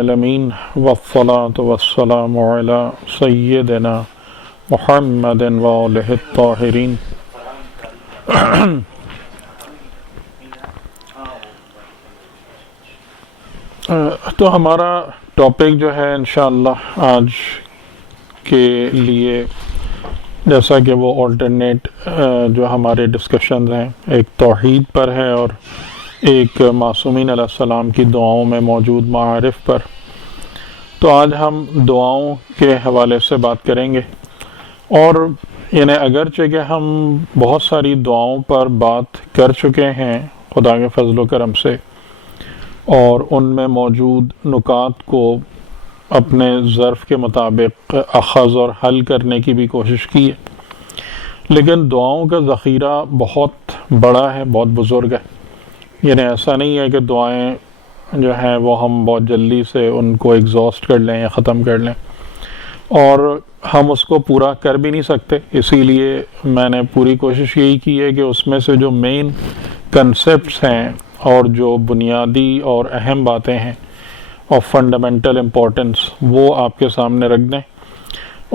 العالمین والصلاة والسلام علی سیدنا محمد وآلہ الطاہرین۔ تو ہمارا ٹاپک جو ہے انشاءاللہ آج کے لیے، جیسا کہ وہ آلٹرنیٹ جو ہمارے ڈسکشنز ہیں، ایک توحید پر ہے اور ایک معصومین علیہ السلام کی دعاؤں میں موجود معارف پر۔ تو آج ہم دعاؤں کے حوالے سے بات کریں گے، اور یعنی اگرچہ کہ ہم بہت ساری دعاؤں پر بات کر چکے ہیں خدا کے فضل و کرم سے، اور ان میں موجود نکات کو اپنے ظرف کے مطابق اخذ اور حل کرنے کی بھی کوشش کی ہے، لیکن دعاؤں کا ذخیرہ بہت بڑا ہے، بہت بزرگ ہے۔ یعنی ایسا نہیں ہے کہ دعائیں جو ہیں وہ ہم بہت جلدی سے ان کو ایگزاسٹ کر لیں یا ختم کر لیں، اور ہم اس کو پورا کر بھی نہیں سکتے۔ اسی لیے میں نے پوری کوشش یہی کی ہے کہ اس میں سے جو مین کنسیپٹس ہیں اور جو بنیادی اور اہم باتیں ہیں آف فنڈامنٹل امپورٹنس، وہ آپ کے سامنے رکھ دیں،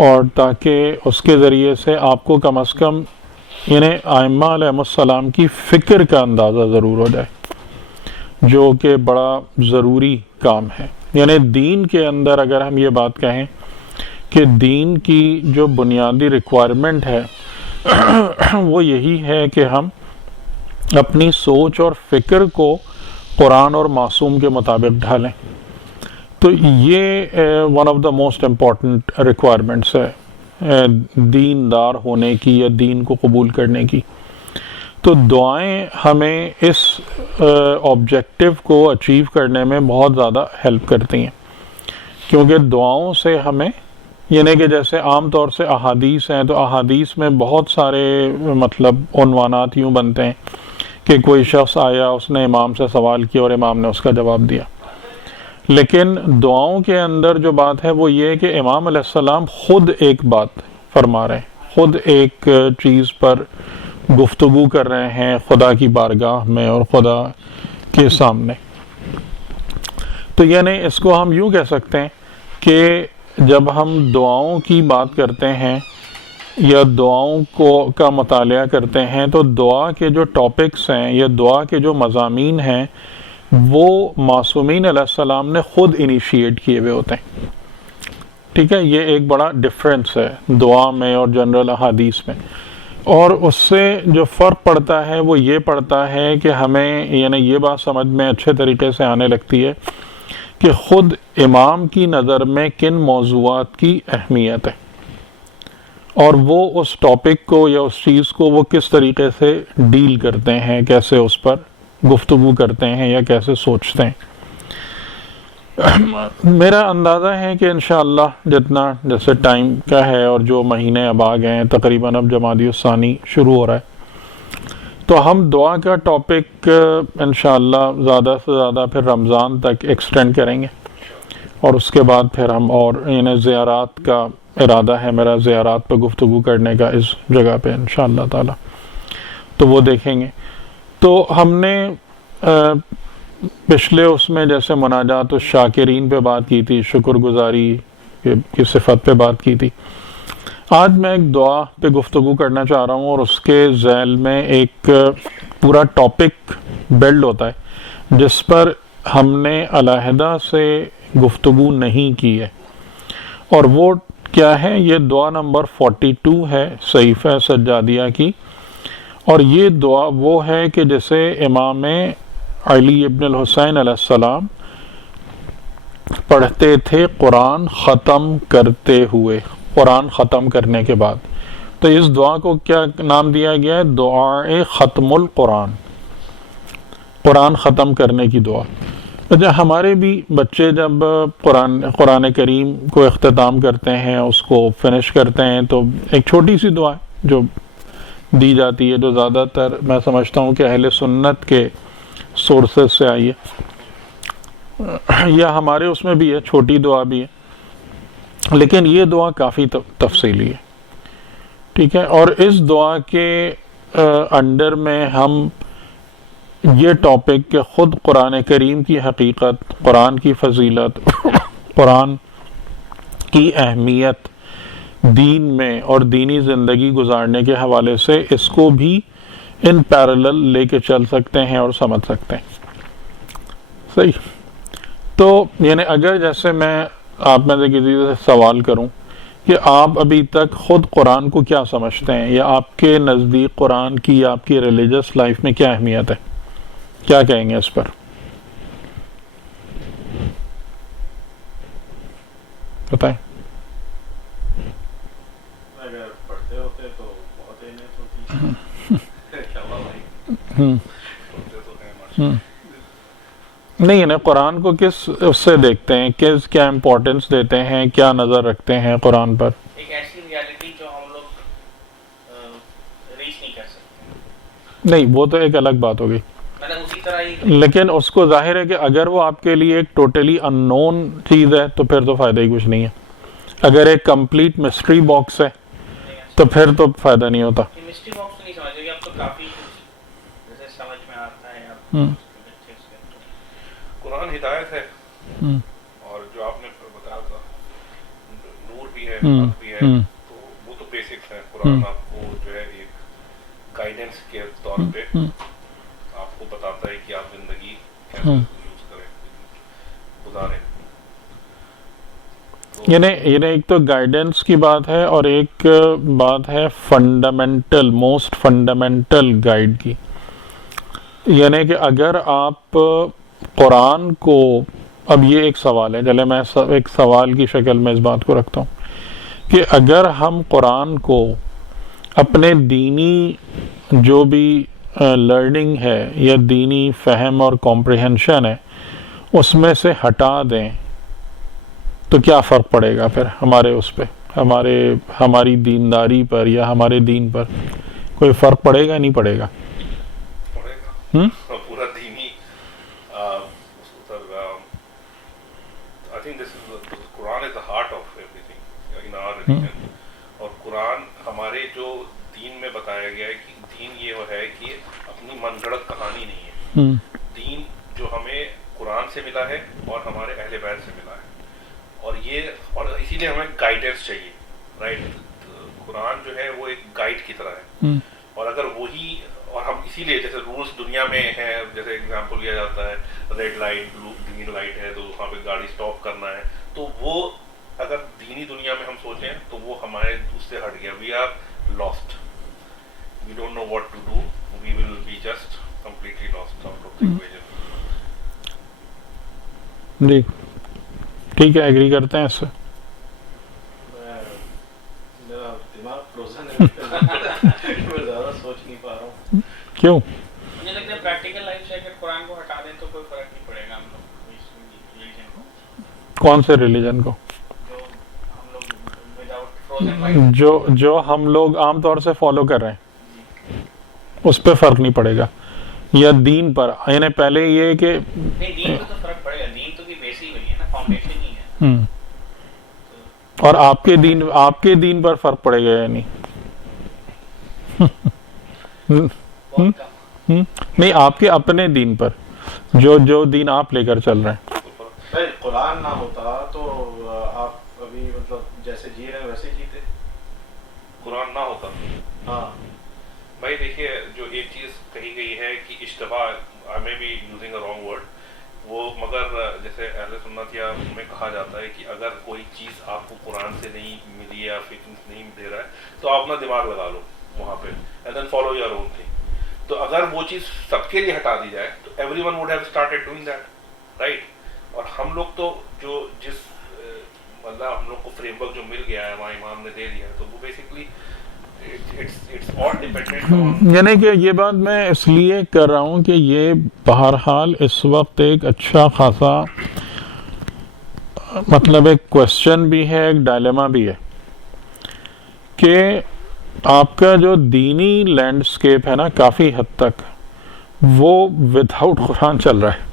اور تاکہ اس کے ذریعے سے آپ کو کم از کم یعنی ائمہ علیہ السلام کی فکر کا اندازہ ضرور ہو جائے، جو کہ بڑا ضروری کام ہے۔ یعنی دین کے اندر اگر ہم یہ بات کہیں کہ دین کی جو بنیادی ریکوائرمنٹ ہے وہ یہی ہے کہ ہم اپنی سوچ اور فکر کو قرآن اور معصوم کے مطابق ڈھالیں۔ تو یہ one of the most important requirements ہے دیندار ہونے کی یا دین کو قبول کرنے کی۔ تو دعائیں ہمیں اس آبجیکٹیو کو اچیو کرنے میں بہت زیادہ ہیلپ کرتی ہیں، کیونکہ دعاؤں سے ہمیں یعنی کہ جیسے عام طور سے احادیث ہیں، تو احادیث میں بہت سارے مطلب عنوانات یوں بنتے ہیں کہ کوئی شخص آیا، اس نے امام سے سوال کیا اور امام نے اس کا جواب دیا۔ لیکن دعاؤں کے اندر جو بات ہے وہ یہ ہے کہ امام علیہ السلام خود ایک بات فرما رہے ہیں، خود ایک چیز پر گفتگو کر رہے ہیں خدا کی بارگاہ میں اور خدا کے سامنے۔ تو یعنی اس کو ہم یوں کہہ سکتے ہیں کہ جب ہم دعاؤں کی بات کرتے ہیں یا دعاؤں کا مطالعہ کرتے ہیں، تو دعا کے جو ٹاپکس ہیں یا دعا کے جو مضامین ہیں وہ معصومین علیہ السلام نے خود انیشیٹ کیے ہوئے ہوتے ہیں۔ ٹھیک ہے، یہ ایک بڑا ڈفرینس ہے دعا میں اور جنرل احادیث میں، اور اس سے جو فرق پڑتا ہے وہ یہ پڑتا ہے کہ ہمیں یعنی یہ بات سمجھ میں اچھے طریقے سے آنے لگتی ہے کہ خود امام کی نظر میں کن موضوعات کی اہمیت ہے، اور وہ اس ٹاپک کو یا اس چیز کو وہ کس طریقے سے ڈیل کرتے ہیں، کیسے اس پر گفتگو کرتے ہیں یا کیسے سوچتے ہیں۔ میرا اندازہ ہے کہ انشاءاللہ جتنا جیسے ٹائم کا ہے اور جو مہینے اب آ گئے ہیں، تقریباً اب جمادی الثانی شروع ہو رہا ہے، تو ہم دعا کا ٹاپک انشاءاللہ زیادہ سے زیادہ پھر رمضان تک ایکسٹینڈ کریں گے، اور اس کے بعد پھر ہم اور یعنی زیارات کا ارادہ ہے میرا، زیارات پہ گفتگو کرنے کا اس جگہ پہ انشاءاللہ تعالی، تو وہ دیکھیں گے۔ تو ہم نے پچھلے اس میں جیسے مناجات الشاکرین پہ بات کی تھی، شکر گزاری کی صفت پہ بات کی تھی۔ آج میں ایک دعا پہ گفتگو کرنا چاہ رہا ہوں، اور اس کے ذیل میں ایک پورا ٹاپک بلڈ ہوتا ہے جس پر ہم نے علیحدہ سے گفتگو نہیں کی ہے، اور وہ کیا ہے؟ یہ دعا نمبر 42 ہے صحیفہ سجادیہ کی، اور یہ دعا وہ ہے کہ جسے امام علی ابن الحسین علیہ السلام پڑھتے تھے قرآن ختم کرتے ہوئے، قرآن ختم کرنے کے بعد۔ تو اس دعا کو کیا نام دیا گیا ہے؟ دعائے ختم القرآن، قرآن ختم کرنے کی دعا۔ اچھا، ہمارے بھی بچے جب قرآن کریم کو اختتام کرتے ہیں، اس کو فنش کرتے ہیں، تو ایک چھوٹی سی دعا ہے جو دی جاتی ہے، جو زیادہ تر میں سمجھتا ہوں کہ اہل سنت کے سورسز سے آئی ہے، یا ہمارے اس میں بھی ہے، چھوٹی دعا بھی ہے، لیکن یہ دعا کافی تفصیلی ہے۔ ٹھیک ہے، اور اس دعا کے انڈر میں ہم یہ ٹاپک کہ خود قرآن کریم کی حقیقت، قرآن کی فضیلت، قرآن کی اہمیت دین میں اور دینی زندگی گزارنے کے حوالے سے اس کو بھی ان پیرالل لے کے چل سکتے ہیں اور سمجھ سکتے ہیں. صحیح. تو یعنی اگر جیسے میں آپ میں سے کسی سے سوال کروں کہ آپ ابھی تک خود قرآن کو کیا سمجھتے ہیں، یا آپ کے نزدیک قرآن کی یا آپ کی ریلیجس لائف میں کیا اہمیت ہے، کیا کہیں گے اس پر؟ بتائیں. اگر پڑھتے ہوتے تو بہت اہمیت ہوتی نہیں یعنی قرآن کو کس اس سے دیکھتے ہیں، کیا امپورٹنس دیتے ہیں، کیا نظر رکھتے ہیں قرآن پر؟ ایک ایسی ریالٹی جو ہم لوگ ریچ نہیں کر سکتے. نہیں وہ تو ایک الگ بات ہوگی، اسی طرح ہی لیکن اس کو ظاہر ہے کہ اگر وہ آپ کے لیے ایک ٹوٹلی ان نون چیز ہے تو پھر تو فائدہ ہی کچھ نہیں ہے. اگر ایک کمپلیٹ مسٹری باکس ہے تو پھر تو فائدہ نہیں ہوتا. مسٹری باکس نہیں سمجھے گا، اب تو کافی جیسے سمجھ میں آتا ہے. قرآن ہدایت ہے، اور جو آپ نے بتایا تھا نور بھی ہے، حق بھی ہے، تو وہ تو بیسکس ہیں. قرآن آپ کو جو ہے ایک گائیڈنس کے طور پہ آپ کو بتاتا ہے کہ آپ زندگی کیسے یوز کریں، گزاریں. یعنی ایک تو گائیڈنس کی بات ہے، اور ایک بات ہے فنڈامنٹل، موسٹ فنڈامنٹل گائیڈ کی. یعنی کہ اگر آپ قرآن کو، اب یہ ایک سوال ہے، چلے میں ایک سوال کی شکل میں اس بات کو رکھتا ہوں کہ اگر ہم قرآن کو اپنے دینی جو بھی لرننگ ہے یا دینی فہم اور کمپریہنشن ہے اس میں سے ہٹا دیں تو کیا فرق پڑے گا پھر ہمارے اس پہ، ہماری دینداری پر یا ہمارے دین پر؟ کوئی فرق پڑے گا؟ نہیں پڑے گا. پورا دینی I think Quran is the heart of everything in our religion. اور قرآن ہمارے جو دین میں بتایا گیا ہے کہ دین یہ ہے کہ اپنی من گھڑت کہانی نہیں ہے. دین جو ہمیں قرآن سے ملا ہے اور ہمارے اہل بیت سے ملا ہے، اور اسی لیے ہمیں گائیڈنس چاہیے. رائٹ، قرآن جو ہے وہ ایک گائیڈ کی طرح ہے، اور اگر وہی، اور ہم اسی لیے جیسے رولس دنیا میں ہیں، جیسے اگزامپل لیا جاتا ہے red light, blue green light ہے تو وہاں پہ گاڑی اسٹاپ کرنا ہے، تو وہ اگر دینی دنیا میں ہم سوچیں تو وہ ہمارے اس سے ہٹ گیا. We are lost, we don't know what to do, we will be just completely lost out of the equation. جی ٹھیک ہے، ایگری کرتے ہیں اس سے. میرا دماغ فروزن ہے، میں زیادہ سوچ نہیں پا رہا ہوں. کیوں؟ مجھے لگتا ہے پریکٹیکل لائف سے اگر قرآن کو ہٹا دیں تو کوئی فرق نہیں پڑے گا ہم لوگ ریلیجن کو. کون سے ریلیجن کو؟ جو ہم لوگ عام طور سے فالو کر رہے ہیں اس پہ فرق نہیں پڑے گا، یا دین پر؟ یعنی پہلے یہ کہ نہیں، دین پہ تو فرق پڑے گا، دین تو بھی بیس ہی وہی ہے نا، فاؤنڈیشن ہی ہے. اور آپ کے دین پر فرق پڑے گا یا نہیں؟ نہیں، آپ کے اپنے دین پر، جو دین آپ لے کر چل رہے ہیں. قرآن نہ ہوتا تو آپ ابھی مطلب جیسے جی رہے ہیں ویسے جیتے. قرآن نہ ہوتا، ہاں بھائی دیکھیے جو ایک چیز کہی گئی ہے کہ اشتباہ، I may be using a wrong word, وہ مگر جیسے اہل سنت یا میں کہا جاتا ہے کہ اگر کوئی چیز آپ کو قرآن سے نہیں ملی یا فکر نہیں دے رہا ہے تو آپ اپنا دماغ لگا لو وہاں پہ، and then follow your own thing. تو اگر وہ چیز سب کے لیے ہٹا دی جائے تو every one would have started doing that, right. اور ہم لوگ تو جس مطلب ہم لوگ کو فریم ورک جو مل گیا ہے ہمارے امام نے دے دیا ہے، تو وہ basically it's all dependent on. یعنی کہ یہ بات میں اس لیے کر رہا ہوں کہ یہ بہرحال اس وقت ایک اچھا خاصا مطلب ایک کوشچن بھی ہے، ایک ڈائلیما بھی ہے کہ آپ کا جو دینی لینڈسکیپ ہے نا کافی حد تک وہ ود آؤٹ قرآن چل رہا ہے.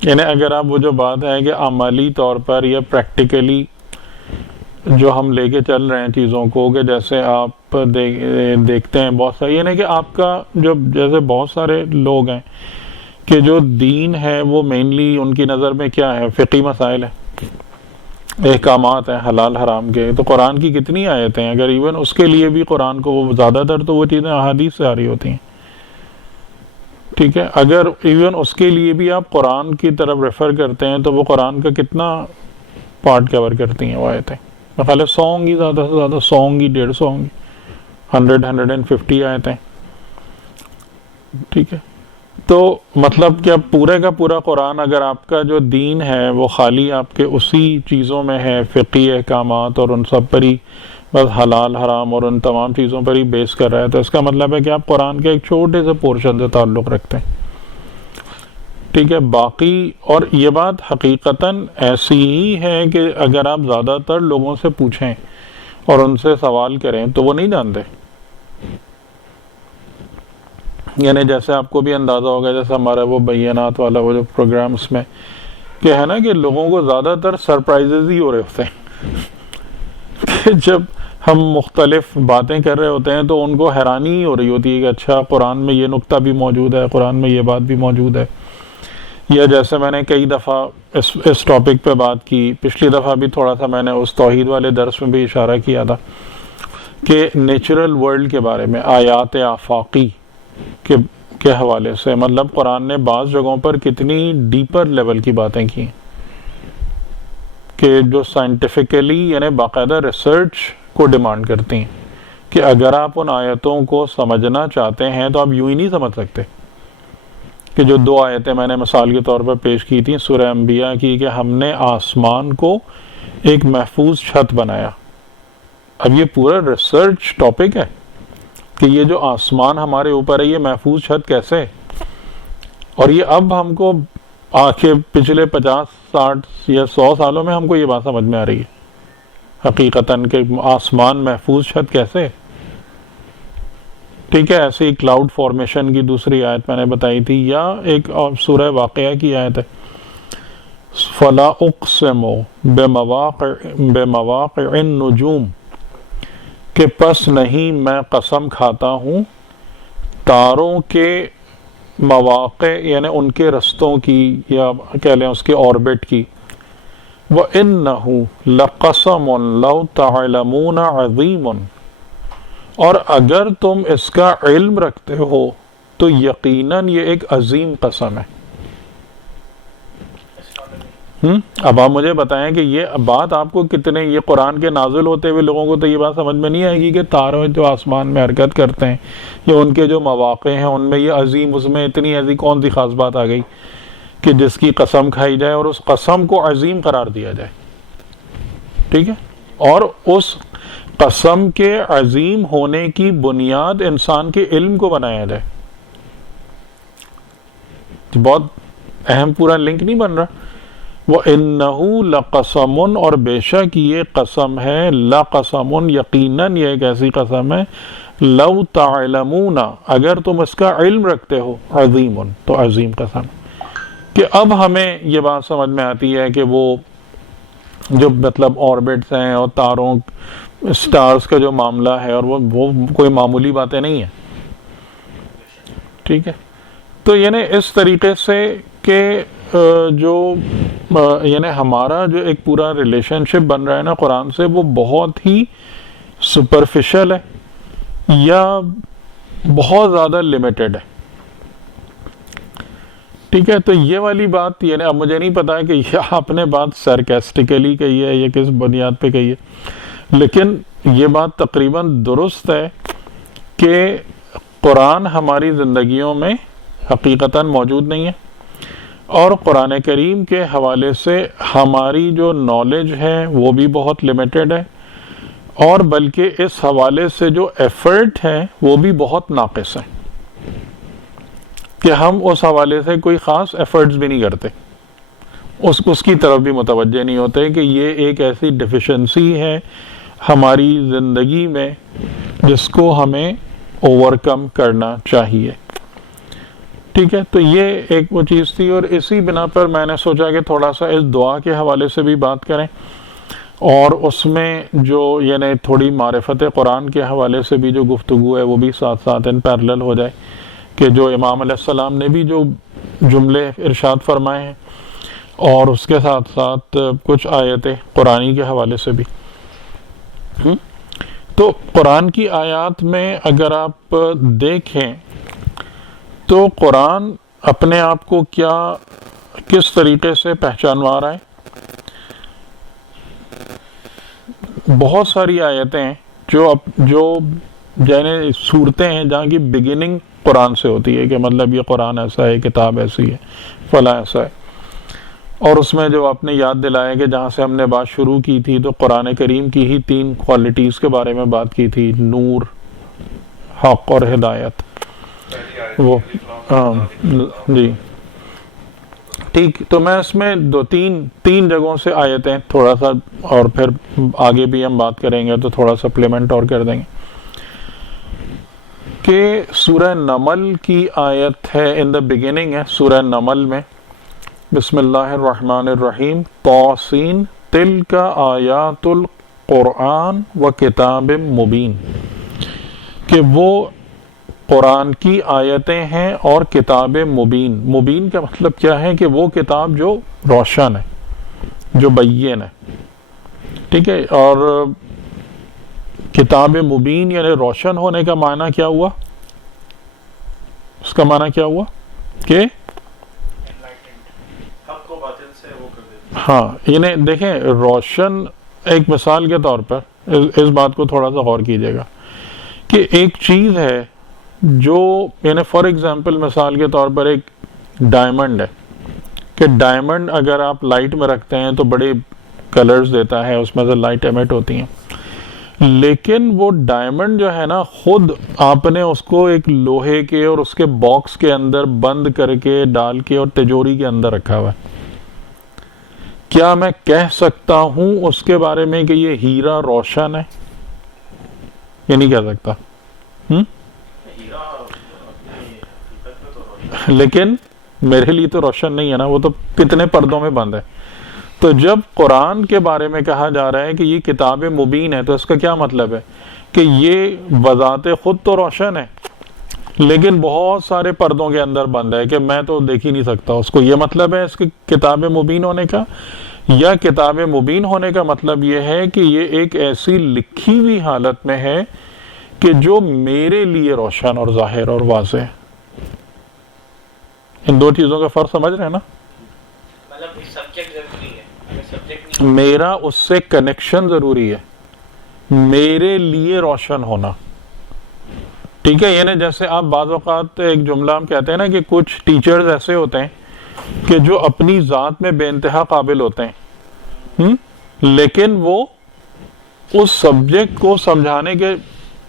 یعنی اگر آپ وہ جو بات ہے کہ عملی طور پر یا پریکٹیکلی جو ہم لے کے چل رہے ہیں چیزوں کو، کہ جیسے آپ آپ دیکھتے ہیں بہت سارے، یعنی کہ آپ کا جو جیسے بہت سارے لوگ ہیں کہ جو دین ہے وہ مینلی ان کی نظر میں کیا ہے، فقہی مسائل ہیں، احکامات ہیں حلال حرام کے. تو قرآن کی کتنی آیتیں ہیں، اگر ایون اس کے لیے بھی قرآن کو وہ زیادہ تر تو وہ چیزیں احادیث سے آ رہی ہوتی ہیں. ٹھیک ہے، اگر ایون اس کے لیے بھی آپ قرآن کی طرف ریفر کرتے ہیں تو وہ قرآن کا کتنا پارٹ کور کرتی ہیں وہ آیتیں؟ میں خیال ہے 100 ہوں گی، زیادہ سے زیادہ 100 ہوں گی، 150 ہوں گی، 150 آیتیں. ٹھیک ہے، تو مطلب کہ اب پورے کا پورا قرآن اگر آپ کا جو دین ہے وہ خالی آپ کے اسی چیزوں میں ہے، فقہی احکامات اور ان سب پر ہی بس حلال حرام اور ان تمام چیزوں پر ہی بیس کر رہا ہے، تو اس کا مطلب ہے کہ آپ قرآن کے ایک چھوٹے سے پورشن سے تعلق رکھتے ہیں. ٹھیک ہے، باقی اور یہ بات حقیقتاً ایسی ہی ہے کہ اگر آپ زیادہ تر لوگوں سے پوچھیں اور ان سے سوال کریں تو وہ نہیں جانتے. یعنی جیسے آپ کو بھی اندازہ ہوگا، جیسے ہمارا وہ بینات والا وہ جو پروگرامس میں کہ ہے نا کہ لوگوں کو زیادہ تر سرپرائزز ہی ہو رہے ہوتے ہیں کہ جب ہم مختلف باتیں کر رہے ہوتے ہیں تو ان کو حیرانی ہی ہو رہی ہوتی ہے کہ اچھا قرآن میں یہ نقطہ بھی موجود ہے، قرآن میں یہ بات بھی موجود ہے. یا جیسے میں نے کئی دفعہ اس ٹاپک پہ بات کی، پچھلی دفعہ بھی تھوڑا سا میں نے اس توحید والے درس میں بھی اشارہ کیا تھا کہ نیچرل ورلڈ کے بارے میں آیات آفاقی کے حوالے سے، مطلب قرآن نے بعض جگہوں پر کتنی ڈیپر لیول کی باتیں کی کہ جو سائنٹیفکلی یعنی باقاعدہ ریسرچ کو ڈیمانڈ کرتی ہیں کہ اگر آپ ان آیتوں کو سمجھنا چاہتے ہیں تو آپ یوں ہی نہیں سمجھ سکتے. کہ جو 2 آیتیں میں نے مثال کے طور پر پیش کی تھیں سورہ انبیاء کی کہ ہم نے آسمان کو ایک محفوظ چھت بنایا. اب یہ پورا ریسرچ ٹاپک ہے کہ یہ جو آسمان ہمارے اوپر ہے یہ محفوظ چھت کیسے، اور یہ اب ہم کو آخر پچھلے 50 60 یا 100 سالوں میں ہم کو یہ بات سمجھ میں آ رہی ہے حقیقتاً کہ آسمان محفوظ چھت کیسے. ٹھیک ہے، ایسے ہی کلاؤڈ فارمیشن کی دوسری آیت میں نے بتائی تھی، یا ایک سورہ واقعہ کی آیت ہے فَلَا أُقْسِمُ بِمَوَاقِعِ النُّجُومِ کہ پس نہیں میں قسم کھاتا ہوں تاروں کے مواقع یعنی ان کے رستوں کی، یا کہہ لیں اس کے آربٹ کی. وَإِنَّهُ لَقَسَمٌ لَوْ تَعْلَمُونَ عَظِيمٌ اور اگر تم اس کا علم رکھتے ہو تو یقیناً یہ ایک عظیم قسم ہے. اب آپ مجھے بتائیں کہ یہ بات آپ کو کتنے، یہ قرآن کے نازل ہوتے ہوئے لوگوں کو تو یہ بات سمجھ میں نہیں آئے گی کہ تاروں جو آسمان میں حرکت کرتے ہیں یا ان کے جو مواقع ہیں ان میں یہ عظیم، اس میں اتنی ایسی کون سی خاص بات آ گئی کہ جس کی قسم کھائی جائے اور اس قسم کو عظیم قرار دیا جائے. ٹھیک ہے، اور اس قسم کے عظیم ہونے کی بنیاد انسان کے علم کو بنایا جائے. بہت اہم پورا لنک نہیں بن رہا. وَإِنَّهُ لَقَسَمٌ اور بے شک یہ قسم ہے، لَقَسَمٌ یقیناً یہ ایک ایسی قسم ہے، لَوْ تَعْلَمُونَ اگر تم اس کا علم رکھتے ہو، عظیم تو عظیم قسم. کہ اب ہمیں یہ بات سمجھ میں آتی ہے کہ وہ جو مطلب آربٹس ہیں اور تاروں اسٹارز کا جو معاملہ ہے اور وہ کوئی معمولی باتیں نہیں ہیں. ٹھیک ہے، تو یعنی اس طریقے سے کہ جو یعنی ہمارا جو ایک پورا ریلیشن شپ بن رہا ہے نا قرآن سے وہ بہت ہی سپرفیشل ہے یا بہت زیادہ لمیٹڈ ہے. ٹھیک ہے، تو یہ والی بات یعنی اب مجھے نہیں پتا کہ یہ آپ نے بات سرکیسٹیکلی کہی ہے یا کس بنیاد پہ کہی ہے، لیکن یہ بات تقریباً درست ہے کہ قرآن ہماری زندگیوں میں حقیقتاً موجود نہیں ہے، اور قرآن کریم کے حوالے سے ہماری جو نالج ہے وہ بھی بہت لمیٹڈ ہے، اور بلکہ اس حوالے سے جو ایفرٹ ہے وہ بھی بہت ناقص ہے کہ ہم اس حوالے سے کوئی خاص ایفرٹس بھی نہیں کرتے، اس کی طرف بھی متوجہ نہیں ہوتے کہ یہ ایک ایسی ڈیفیشنسی ہے ہماری زندگی میں جس کو ہمیں اوور کم کرنا چاہیے. ٹھیک ہے، تو یہ ایک وہ چیز تھی، اور اسی بنا پر میں نے سوچا کہ تھوڑا سا اس دعا کے حوالے سے بھی بات کریں. اور اس میں جو یعنی تھوڑی معرفت قرآن کے حوالے سے بھی جو گفتگو ہے وہ بھی ساتھ ساتھ ان پیرلل ہو جائے کہ جو امام علیہ السلام نے بھی جو جملے ارشاد فرمائے ہیں اور اس کے ساتھ ساتھ کچھ آیتیں قرآنی کے حوالے سے بھی. تو قرآن کی آیات میں اگر آپ دیکھیں تو قرآن اپنے آپ کو کس طریقے سے پہچانوا رہا ہے. بہت ساری آیتیں ہیں جو یعنی صورتیں ہیں جہاں کی بگننگ قرآن سے ہوتی ہے کہ مطلب یہ قرآن ایسا ہے، کتاب ایسی ہے، فلاں ایسا ہے. اور اس میں جو آپ نے یاد دلایا کہ جہاں سے ہم نے بات شروع کی تھی تو قرآن کریم کی ہی 3 کوالٹیز کے بارے میں بات کی تھی، نور، حق اور ہدایت. وہ جی ٹھیک. تو میں اس میں تین جگہوں سے آیتیں تھوڑا سا، اور پھر آگے بھی ہم بات کریں گے تو تھوڑا سپلیمنٹ اور کر دیں گے کہ سورہ نمل کی آیت ہے، ان دا بگننگ ہے سورہ نمل میں، بسم اللہ الرحمن الرحیم، طاسین تلک آیات القرآن و کتاب مبین، کہ وہ قرآن کی آیتیں ہیں اور کتاب مبین. مبین کا مطلب کیا ہے کہ وہ کتاب جو روشن ہے، جو بین ہے. ٹھیک ہے. اور کتاب مبین یعنی روشن ہونے کا معنی کیا ہوا؟ اس کا معنی کیا ہوا کہ حق کو باطل سے وہ کر دیتے. ہاں یعنی دیکھیں روشن، ایک مثال کے طور پر اس بات کو تھوڑا سا غور کیجیے گا کہ ایک چیز ہے جو یعنی فار ایگزامپل مثال کے طور پر ایک ڈائمنڈ ہے کہ ڈائمنڈ اگر آپ لائٹ میں رکھتے ہیں تو بڑے کلرز دیتا ہے، اس میں سے لائٹ ایمٹ ہوتی ہیں، لیکن وہ ڈائمنڈ جو ہے نا خود آپ نے اس کو ایک لوہے کے اور اس کے باکس کے اندر بند کر کے ڈال کے اور تجوری کے اندر رکھا ہوا ہے. کیا میں کہہ سکتا ہوں اس کے بارے میں کہ یہ ہیرا روشن ہے؟ یہ نہیں کہہ سکتا. لیکن میرے لیے تو روشن نہیں ہے نا، وہ تو کتنے پردوں میں بند ہے. تو جب قرآن کے بارے میں کہا جا رہا ہے کہ یہ کتاب مبین ہے تو اس کا کیا مطلب ہے کہ یہ بذات خود تو روشن ہے لیکن بہت سارے پردوں کے اندر بند ہے کہ میں تو دیکھ ہی نہیں سکتا اس کو. یہ مطلب ہے اس کی کتاب مبین ہونے کا. یا کتاب مبین ہونے کا مطلب یہ ہے کہ یہ ایک ایسی لکھی ہوئی حالت میں ہے کہ جو میرے لیے روشن اور ظاہر اور واضح ہے. ان دو چیزوں کا فرق سمجھ رہے ہیں نا؟ مطلب سبجیکٹ ضروری ہے، اگر سبجیکٹ نہیں میرا اس سے کنیکشن ضروری ہے، میرے لیے روشن ہونا. ٹھیک ہے. یعنی جیسے آپ بعض اوقات ایک جملہ ہم کہتے ہیں نا کہ کچھ ٹیچرز ایسے ہوتے ہیں کہ جو اپنی ذات میں بے انتہا قابل ہوتے ہیں لیکن وہ اس سبجیکٹ کو سمجھانے کے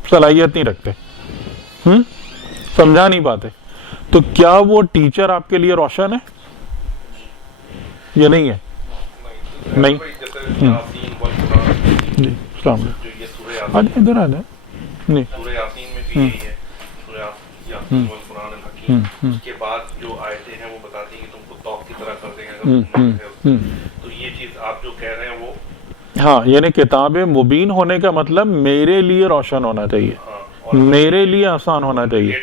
صلاحیت نہیں رکھتے، سمجھا نہیں پاتے. تو کیا وہ ٹیچر آپ کے لیے روشن ہے یا نہیں ہے؟ نہیں. جی السلام علیکم. آج ادھر آ جائیں. نہیں سورہ یاسین میں بھی یہی ہے، سورہ یاسین والقرآن الحکیم. اس کے بعد جو آیتیں ہیں وہ بتاتی ہیں کہ تم کو توق کی طرح کر دیں گے. تو یہ چیز آپ جو کہہ رہے ہیں وہ ہاں یعنی کتاب مبین ہونے کا مطلب میرے لیے روشن ہونا چاہیے، میرے لیے آسان ہونا چاہیے.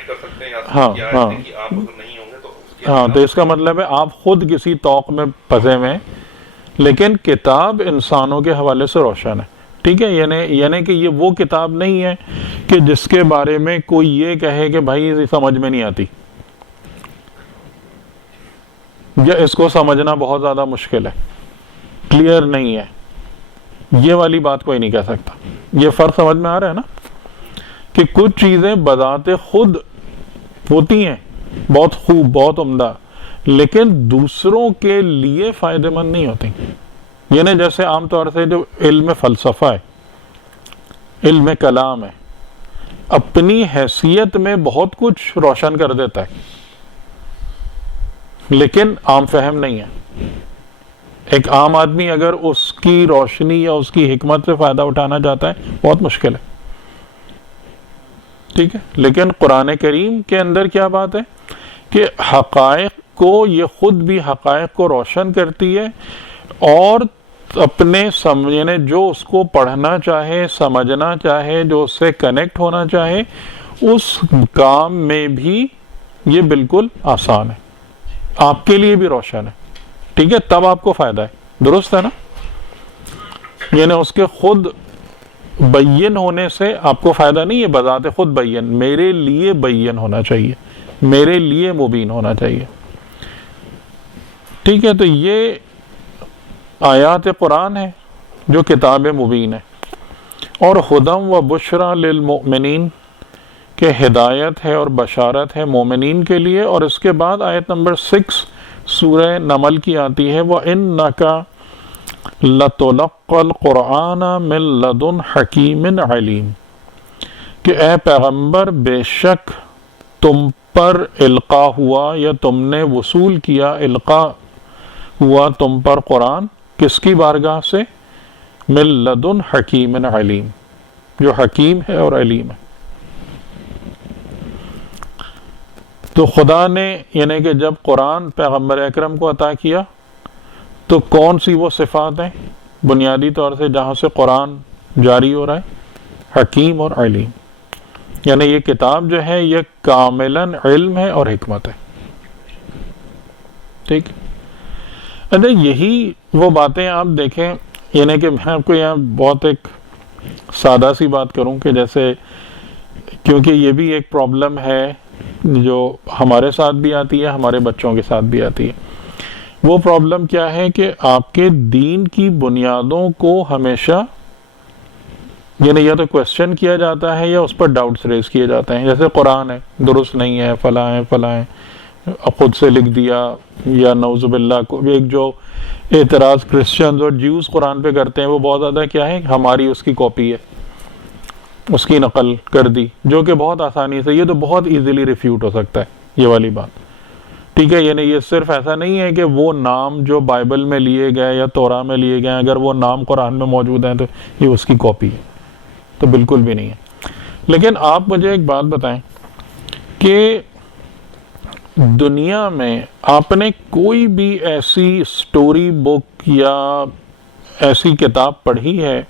ہاں ہاں ہاں. تو اس کا مطلب ہے آپ خود کسی توق میں پھنسے ہوئے ہیں لیکن کتاب انسانوں کے حوالے سے روشن ہے. ٹھیک ہے. یعنی کہ یہ وہ کتاب نہیں ہے کہ جس کے بارے میں کوئی یہ کہے کہ بھائی سمجھ میں نہیں آتی یا اس کو سمجھنا بہت زیادہ مشکل ہے، کلیئر نہیں ہے. یہ والی بات کوئی نہیں کہہ سکتا. یہ فرق سمجھ میں آ رہا ہے نا کہ کچھ چیزیں بذات خود ہوتی ہیں بہت خوب، بہت عمدہ، لیکن دوسروں کے لیے فائدہ مند نہیں ہوتی. یعنی جیسے عام طور سے جو علم فلسفہ ہے، علم کلام ہے، اپنی حیثیت میں بہت کچھ روشن کر دیتا ہے لیکن عام فہم نہیں ہے. ایک عام آدمی اگر اس کی روشنی یا اس کی حکمت سے فائدہ اٹھانا چاہتا ہے بہت مشکل ہے. ٹھیک ہے. لیکن قرآن کریم کے اندر کیا بات ہے کہ حقائق کو، یہ خود بھی حقائق کو روشن کرتی ہے اور اپنے یعنی جو اس کو پڑھنا چاہے، سمجھنا چاہے، جو اس سے کنیکٹ ہونا چاہے، اس کام میں بھی یہ بالکل آسان ہے، آپ کے لیے بھی روشن ہے، ٹھیک ہے؟ تب آپ کو فائدہ ہے، درست ہے نا؟ یعنی اس کے خود بین ہونے سے آپ کو فائدہ نہیں ہے، بذات خود بین، میرے لیے بین ہونا چاہیے، میرے لیے مبین ہونا چاہیے، ٹھیک ہے؟ تو یہ آیات قرآن ہے جو کتاب مبین ہے، اور ہدم و بشرا للمؤمنین کہ ہدایت ہے اور بشارت ہے مومنین کے لیے۔ اور اس کے بعد آیت نمبر 6 سورہ نمل کی آتی ہے، وَإِنَّكَ لَتُلَقَّى الْقُرْآنَ مِن لَدُنْ حَكِيمٍ عَلِيمٍ کہ اے پیغمبر بے شک تم پر القا ہوا یا تم نے وصول کیا، القا ہوا تم پر قرآن، کس کی بارگاہ سے؟ من لدن حکیم علیم، جو حکیم ہے اور علیم ہے۔ تو خدا نے یعنی کہ جب قرآن پیغمبر اکرم کو عطا کیا تو کون سی وہ صفات ہیں بنیادی طور سے جہاں سے قرآن جاری ہو رہا ہے؟ حکیم اور علیم، یعنی یہ کتاب جو ہے یہ کاملاً علم ہے اور حکمت ہے، ٹھیک؟ اچھا، یہی وہ باتیں آپ دیکھیں، یعنی کہ میں آپ کو یہاں بہت ایک سادہ سی بات کروں کہ جیسے، کیونکہ یہ بھی ایک پرابلم ہے جو ہمارے ساتھ بھی آتی ہے، ہمارے بچوں کے ساتھ بھی آتی ہے۔ وہ پرابلم کیا ہے کہ آپ کے دین کی بنیادوں کو ہمیشہ یعنی یا تو کویسچن کیا جاتا ہے یا اس پر ڈاؤٹس ریز کیے جاتے ہیں، جیسے قرآن ہے درست نہیں ہے، فلاں ہے فلاں ہے، خود سے لکھ دیا، یا نعوذ باللہ کو ایک جو اعتراض کرسچنز اور جیوز قرآن پہ کرتے ہیں وہ بہت زیادہ کیا ہے، ہماری اس کی کاپی ہے، اس کی نقل کر دی، جو کہ بہت آسانی سے، یہ تو بہت ایزیلی ریفیوٹ ہو سکتا ہے یہ والی بات، ٹھیک ہے؟ یعنی یہ صرف ایسا نہیں ہے کہ وہ نام جو بائبل میں لیے گئے یا توراہ میں لیے گئے اگر وہ نام قرآن میں موجود ہیں تو یہ اس کی کاپی ہے، تو بالکل بھی نہیں ہے۔ لیکن آپ مجھے ایک بات بتائیں کہ دنیا میں آپ نے کوئی بھی ایسی سٹوری بک یا ایسی کتاب پڑھی ہے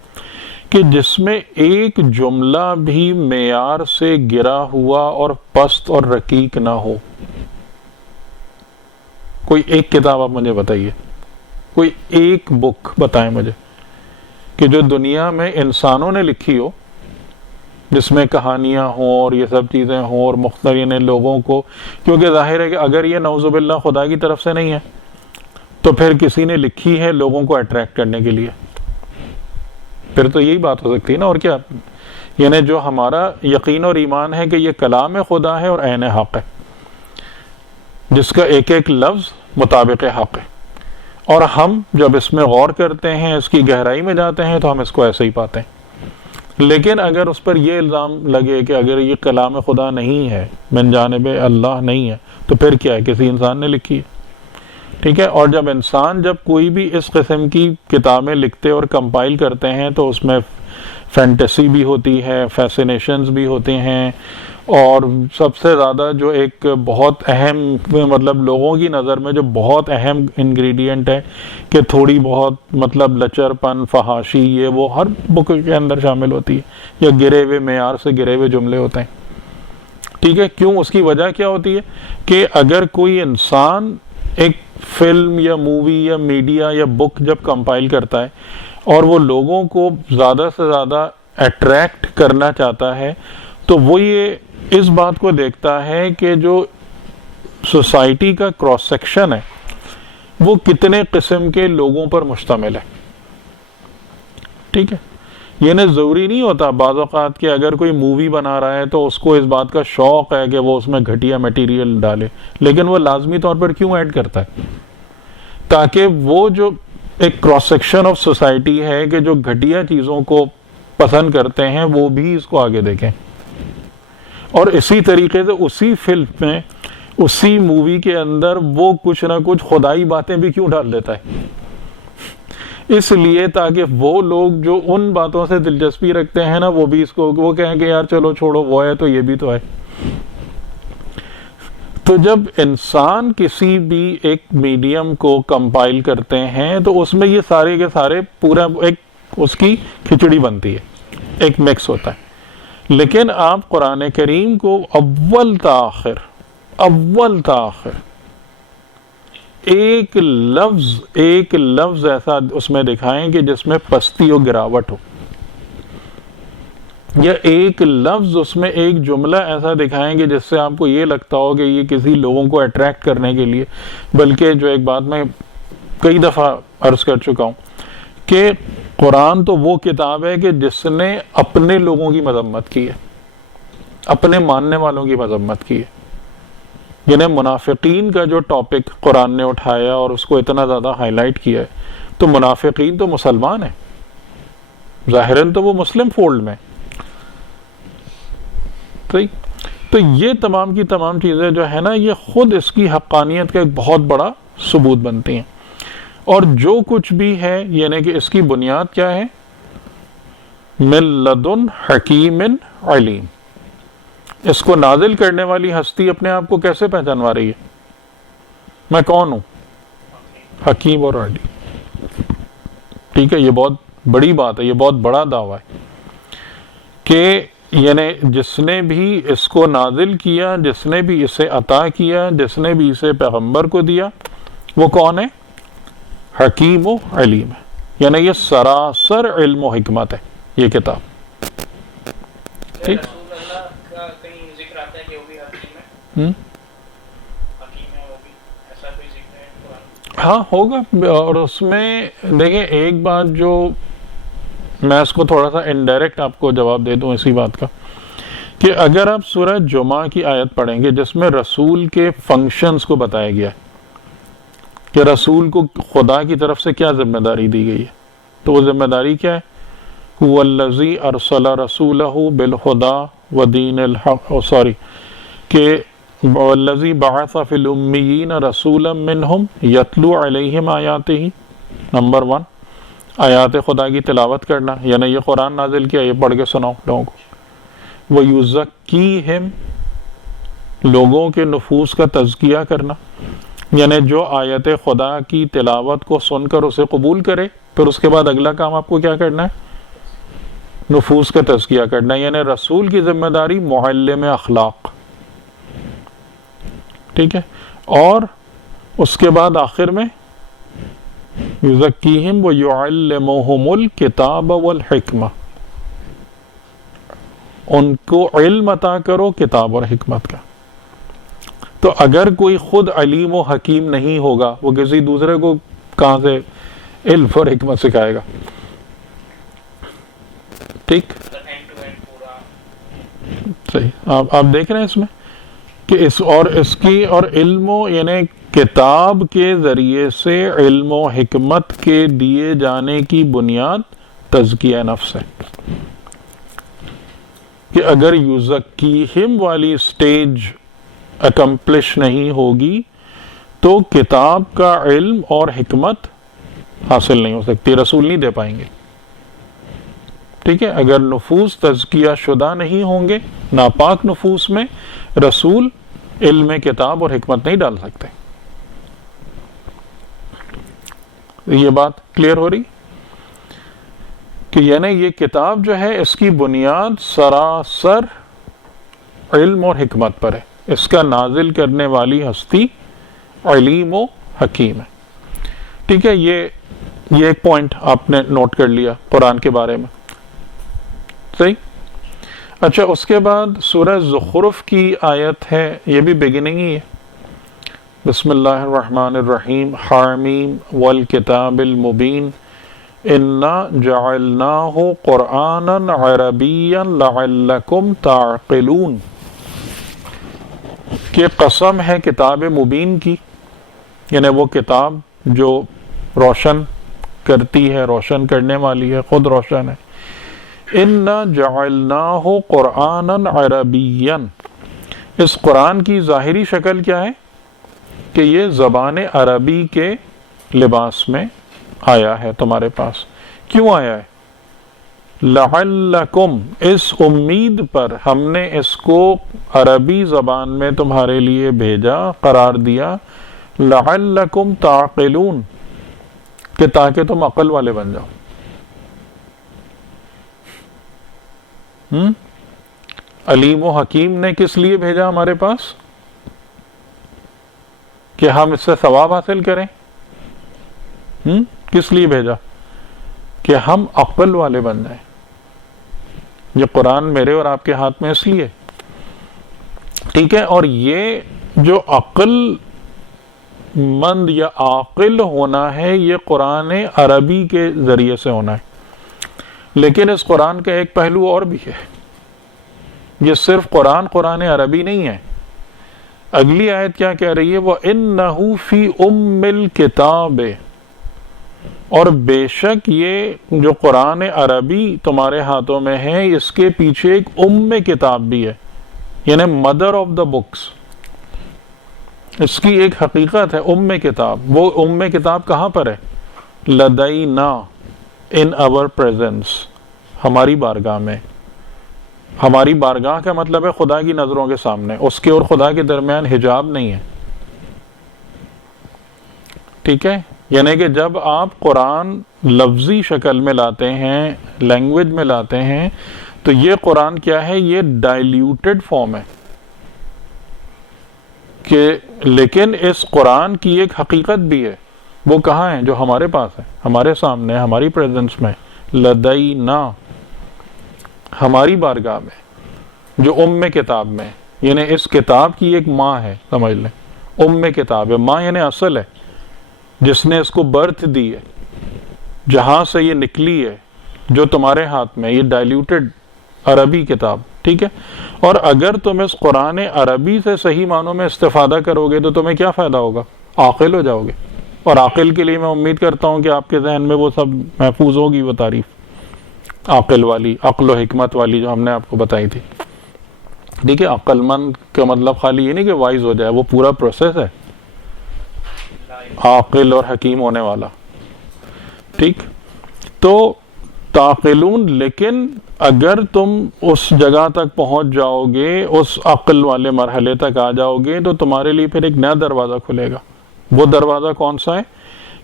کہ جس میں ایک جملہ بھی معیار سے گرا ہوا اور پست اور رقیق نہ ہو؟ کوئی ایک کتاب آپ مجھے بتائیے، کوئی ایک بک بتائیں مجھے کہ جو دنیا میں انسانوں نے لکھی ہو، جس میں کہانیاں ہوں اور یہ سب چیزیں ہوں اور مختلف لوگوں کو، کیونکہ ظاہر ہے کہ اگر یہ نعوذ باللہ خدا کی طرف سے نہیں ہے تو پھر کسی نے لکھی ہے لوگوں کو اٹریکٹ کرنے کے لیے، پھر تو یہی بات ہو سکتی ہے نا، اور کیا؟ یعنی جو ہمارا یقین اور ایمان ہے کہ یہ کلام خدا ہے اور عین حق ہے، جس کا ایک ایک لفظ مطابق حق ہے، اور ہم جب اس میں غور کرتے ہیں، اس کی گہرائی میں جاتے ہیں تو ہم اس کو ایسے ہی پاتے ہیں۔ لیکن اگر اس پر یہ الزام لگے کہ اگر یہ کلام خدا نہیں ہے، من جانب اللہ نہیں ہے، تو پھر کیا ہے؟ کسی انسان نے لکھی ہے، ٹھیک ہے؟ اور جب انسان جب کوئی بھی اس قسم کی کتابیں لکھتے اور کمپائل کرتے ہیں تو اس میں فینٹیسی بھی ہوتی ہے، فیسینیشنز بھی ہوتے ہیں، اور سب سے زیادہ جو ایک بہت اہم مطلب لوگوں کی نظر میں جو بہت اہم انگریڈینٹ ہے کہ تھوڑی بہت مطلب لچر پن، فحاشی، یہ وہ ہر بک کے اندر شامل ہوتی ہے، یا گرے ہوئے معیار سے گرے ہوئے جملے ہوتے ہیں، ٹھیک ہے؟ کیوں؟ اس کی وجہ کیا ہوتی ہے کہ اگر کوئی انسان ایک فلم یا مووی یا میڈیا یا بک جب کمپائل کرتا ہے اور وہ لوگوں کو زیادہ سے زیادہ اٹریکٹ کرنا چاہتا ہے تو وہ یہ اس بات کو دیکھتا ہے کہ جو سوسائٹی کا کراس سیکشن ہے وہ کتنے قسم کے لوگوں پر مشتمل ہے، ٹھیک ہے؟ یہ ضروری نہیں ہوتا بعض اوقات کہ اگر کوئی مووی بنا رہا ہے تو اس کو اس بات کا شوق ہے کہ وہ اس میں گھٹیا میٹیریل ڈالے، لیکن وہ لازمی طور پر کیوں ایڈ کرتا ہے؟ تاکہ وہ جو ایک کراس سیکشن آف سوسائٹی ہے کہ جو گھٹیا چیزوں کو پسند کرتے ہیں وہ بھی اس کو آگے دیکھیں، اور اسی طریقے سے اسی فلم میں، اسی مووی کے اندر وہ کچھ نہ کچھ خدائی باتیں بھی کیوں ڈال دیتا ہے؟ اس لیے تاکہ وہ لوگ جو ان باتوں سے دلچسپی رکھتے ہیں نا وہ بھی اس کو وہ کہیں کہ یار چلو چھوڑو، وہ ہے تو یہ بھی تو ہے، تو جب انسان کسی بھی ایک میڈیم کو کمپائل کرتے ہیں تو اس میں یہ سارے کے سارے پورا ایک اس کی کھچڑی بنتی ہے، ایک مکس ہوتا ہے. لیکن آپ قرآن کریم کو اول تا آخر ایک لفظ ایسا اس میں دکھائیں کہ جس میں پستی و گراوٹ ہو، یا ایک لفظ اس میں ایک جملہ ایسا دکھائیں گے جس سے آپ کو یہ لگتا ہو کہ یہ کسی لوگوں کو اٹریکٹ کرنے کے لیے. بلکہ جو ایک بات میں کئی دفعہ عرض کر چکا ہوں کہ قرآن تو وہ کتاب ہے کہ جس نے اپنے لوگوں کی مذمت کی ہے، اپنے ماننے والوں کی مذمت کی ہے. یعنی منافقین کا جو ٹاپک قرآن نے اٹھایا اور اس کو اتنا زیادہ ہائی لائٹ کیا ہے، تو منافقین تو مسلمان ہیں، ظاہراً تو وہ مسلم فولڈ میں. تو یہ تمام کی تمام چیزیں جو ہے نا، یہ خود اس کی حقانیت کا ایک بہت بڑا ثبوت بنتی ہیں. اور جو کچھ بھی ہے یعنی کہ اس کی بنیاد کیا ہے؟ من لدن حکیم علیم. اس کو نازل کرنے والی ہستی اپنے آپ کو کیسے پہچانوا رہی ہے؟ میں کون ہوں؟ حکیم اور علیم. ٹھیک ہے، یہ بہت بڑی بات ہے، یہ بہت بڑا دعویٰ ہے کہ یعنی جس نے بھی اس کو نازل کیا، جس نے بھی اسے عطا کیا، جس نے بھی اسے پیغمبر کو دیا، وہ کون ہے؟ حکیم و علیم ہے. یعنی یہ سراسر علم و حکمت ہے یہ کتاب. ٹھیک، رسول اللہ کا کہیں ذکر آتا ہے کہ وہ بھی حکیم ہے، حکیم ہے وہ بھی، ایسا کوئی ذکر ہے قرآن؟ ہاں ہوگا. اور اس میں دیکھیں ایک بات جو میں اس کو تھوڑا سا انڈائریکٹ آپ کو جواب دے دوں اسی بات کا، کہ اگر آپ سورہ جمعہ کی آیت پڑھیں گے جس میں رسول کے فنکشنز کو بتایا گیا ہے کہ رسول کو خدا کی طرف سے کیا ذمہ داری دی گئی ہے، تو وہ ذمہ داری کیا ہے؟ هو الذی ارسل رسولہ بالہدی ودین الحق، کہ والذی بعث فی الامیین رسولا منہم یتلو علیہم آیاتہ. نمبر 1 آیات خدا کی تلاوت کرنا، یعنی یہ قرآن نازل کیا، یہ پڑھ کے سناؤ لوگوں کو. وَيُزَكِّيهِمْ، لوگوں کے نفوس کا تزکیہ کرنا، یعنی جو آیت خدا کی تلاوت کو سن کر اسے قبول کرے، پھر اس کے بعد اگلا کام آپ کو کیا کرنا ہے؟ نفوس کا تزکیہ کرنا. یعنی رسول کی ذمہ داری معلم اخلاق. ٹھیک ہے، اور اس کے بعد آخر میں یزکیہم ویعلمہم الکتاب والحکمہ، ان کو علم عطا کرو کتاب اور حکمت کا. تو اگر کوئی خود علیم و حکیم نہیں ہوگا، وہ کسی دوسرے کو کہاں سے علم اور حکمت سکھائے گا؟ ٹھیک، صحیح. آپ دیکھ رہے ہیں اس میں کہ اس کی علم و یعنی کتاب کے ذریعے سے علم و حکمت کے دیے جانے کی بنیاد تزکیہ نفس ہے. کہ اگر یزکیہم والی سٹیج اکمپلش نہیں ہوگی تو کتاب کا علم اور حکمت حاصل نہیں ہو سکتی، رسول نہیں دے پائیں گے. ٹھیک ہے، اگر نفوس تزکیہ شدہ نہیں ہوں گے، ناپاک نفوس میں رسول علم کتاب اور حکمت نہیں ڈال سکتے. یہ بات کلیئر ہو رہی کہ یعنی یہ کتاب جو ہے اس کی بنیاد سراسر علم اور حکمت پر ہے. اس کا نازل کرنے والی ہستی علیم و حکیم ہے. ٹھیک ہے، یہ ایک پوائنٹ آپ نے نوٹ کر لیا قرآن کے بارے میں. صحیح. اچھا، اس کے بعد سورہ زخرف کی آیت ہے، یہ بھی بگننگ ہی ہے. بسم اللہ الرحمن الرحیم، حامیم والکتاب المبین انا جعلناہ قرآنا عربیا لعلکم تعقلون. کہ قسم ہے کتاب مبین کی، یعنی وہ کتاب جو روشن کرتی ہے، روشن کرنے والی ہے، خود روشن ہے. انا جعلناہ قرآنا عربیا، اس قرآن کی ظاہری شکل کیا ہے کہ یہ زبان عربی کے لباس میں آیا ہے تمہارے پاس. کیوں آیا ہے؟ لعلکم، اس امید پر ہم نے اس کو عربی زبان میں تمہارے لیے بھیجا، قرار دیا، لعلکم تعقلون، کہ تاکہ تم عقل والے بن جاؤ۔ علیم و حکیم نے کس لیے بھیجا ہمارے پاس؟ کہ ہم اس سے ثواب حاصل کریں۔ کس لیے بھیجا؟ کہ ہم عقل والے بن جائیں۔ یہ قرآن میرے اور آپ کے ہاتھ میں اس لیے، ٹھیک ہے؟ اور یہ جو عقل مند یا عاقل ہونا ہے، یہ قرآن عربی کے ذریعے سے ہونا ہے۔ لیکن اس قرآن کا ایک پہلو اور بھی ہے، یہ صرف قرآن عربی نہیں ہے۔ اگلی آیت کیا کہہ رہی ہے؟ وَإِنَّهُ فِي أُمِّ الْكِتَابِ، اور بے شک یہ جو قرآن عربی تمہارے ہاتھوں میں ہے، اس کے پیچھے ایک کتاب بھی ہے، یعنی مدر آف دا بکس۔ اس کی ایک حقیقت ہے کتاب۔ وہ کتاب کہاں پر ہے؟ لدینا، ان our presence، ہماری بارگاہ میں۔ ہماری بارگاہ کا مطلب ہے خدا کی نظروں کے سامنے، اس کے اور خدا کے درمیان حجاب نہیں ہے، ٹھیک ہے؟ یعنی کہ جب آپ قرآن لفظی شکل میں لاتے ہیں، لینگویج میں لاتے ہیں، تو یہ قرآن کیا ہے؟ یہ ڈائلیوٹڈ فارم ہے، کہ لیکن اس قرآن کی ایک حقیقت بھی ہے۔ وہ کہاں ہے؟ جو ہمارے پاس ہے، ہمارے سامنے، ہماری پریزنس میں، لدینا، ہماری بارگاہ میں، جو کتاب میں، یعنی اس کتاب کی ایک ماں ہے، سمجھ لیں، کتاب ہے۔ ماں یعنی اصل ہے، جس نے اس کو برتھ دی ہے، جہاں سے یہ نکلی ہے، جو تمہارے ہاتھ میں، یہ ڈائلیوٹڈ عربی کتاب، ٹھیک ہے؟ اور اگر تم اس قرآن عربی سے صحیح معنوں میں استفادہ کرو گے تو تمہیں کیا فائدہ ہوگا؟ عاقل ہو جاؤ گے۔ اور عاقل کے لیے میں امید کرتا ہوں کہ آپ کے ذہن میں وہ سب محفوظ ہوگی، وہ تعریف عاقل والی، عقل و حکمت والی، جو ہم نے آپ کو بتائی تھی، ٹھیک ہے؟ عقل مند کا مطلب خالی یہ نہیں کہ وائز ہو جائے، وہ پورا پروسیس ہے، عاقل اور حکیم ہونے والا، ٹھیک؟ تو تعقلون، لیکن اگر تم اس جگہ تک پہنچ جاؤ گے، اس عقل والے مرحلے تک آ جاؤ گے، تو تمہارے لیے پھر ایک نیا دروازہ کھلے گا۔ وہ دروازہ کون سا ہے؟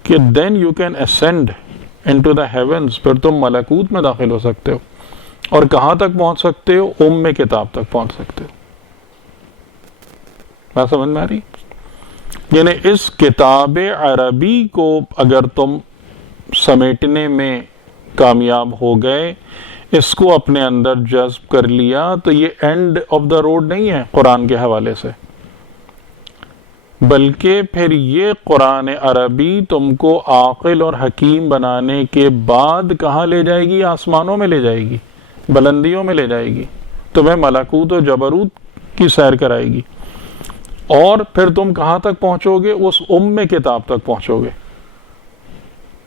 کہ then you can ascend into the heavens، پھر تم ملکوت میں داخل ہو سکتے ہو، اور کہاں تک پہنچ سکتے ہو؟ کتاب تک پہنچ سکتے ہو۔ بات سمجھ میں آ رہی؟ یعنی اس کتاب عربی کو اگر تم سمیٹنے میں کامیاب ہو گئے، اس کو اپنے اندر جذب کر لیا، تو یہ اینڈ آف دا روڈ نہیں ہے قرآن کے حوالے سے، بلکہ پھر یہ قرآن عربی تم کو عاقل اور حکیم بنانے کے بعد کہاں لے جائے گی؟ آسمانوں میں لے جائے گی، بلندیوں میں لے جائے گی، تمہیں ملکوت و جبروت کی سیر کرائے گی، اور پھر تم کہاں تک پہنچو گے؟ اس کتاب تک پہنچو گے،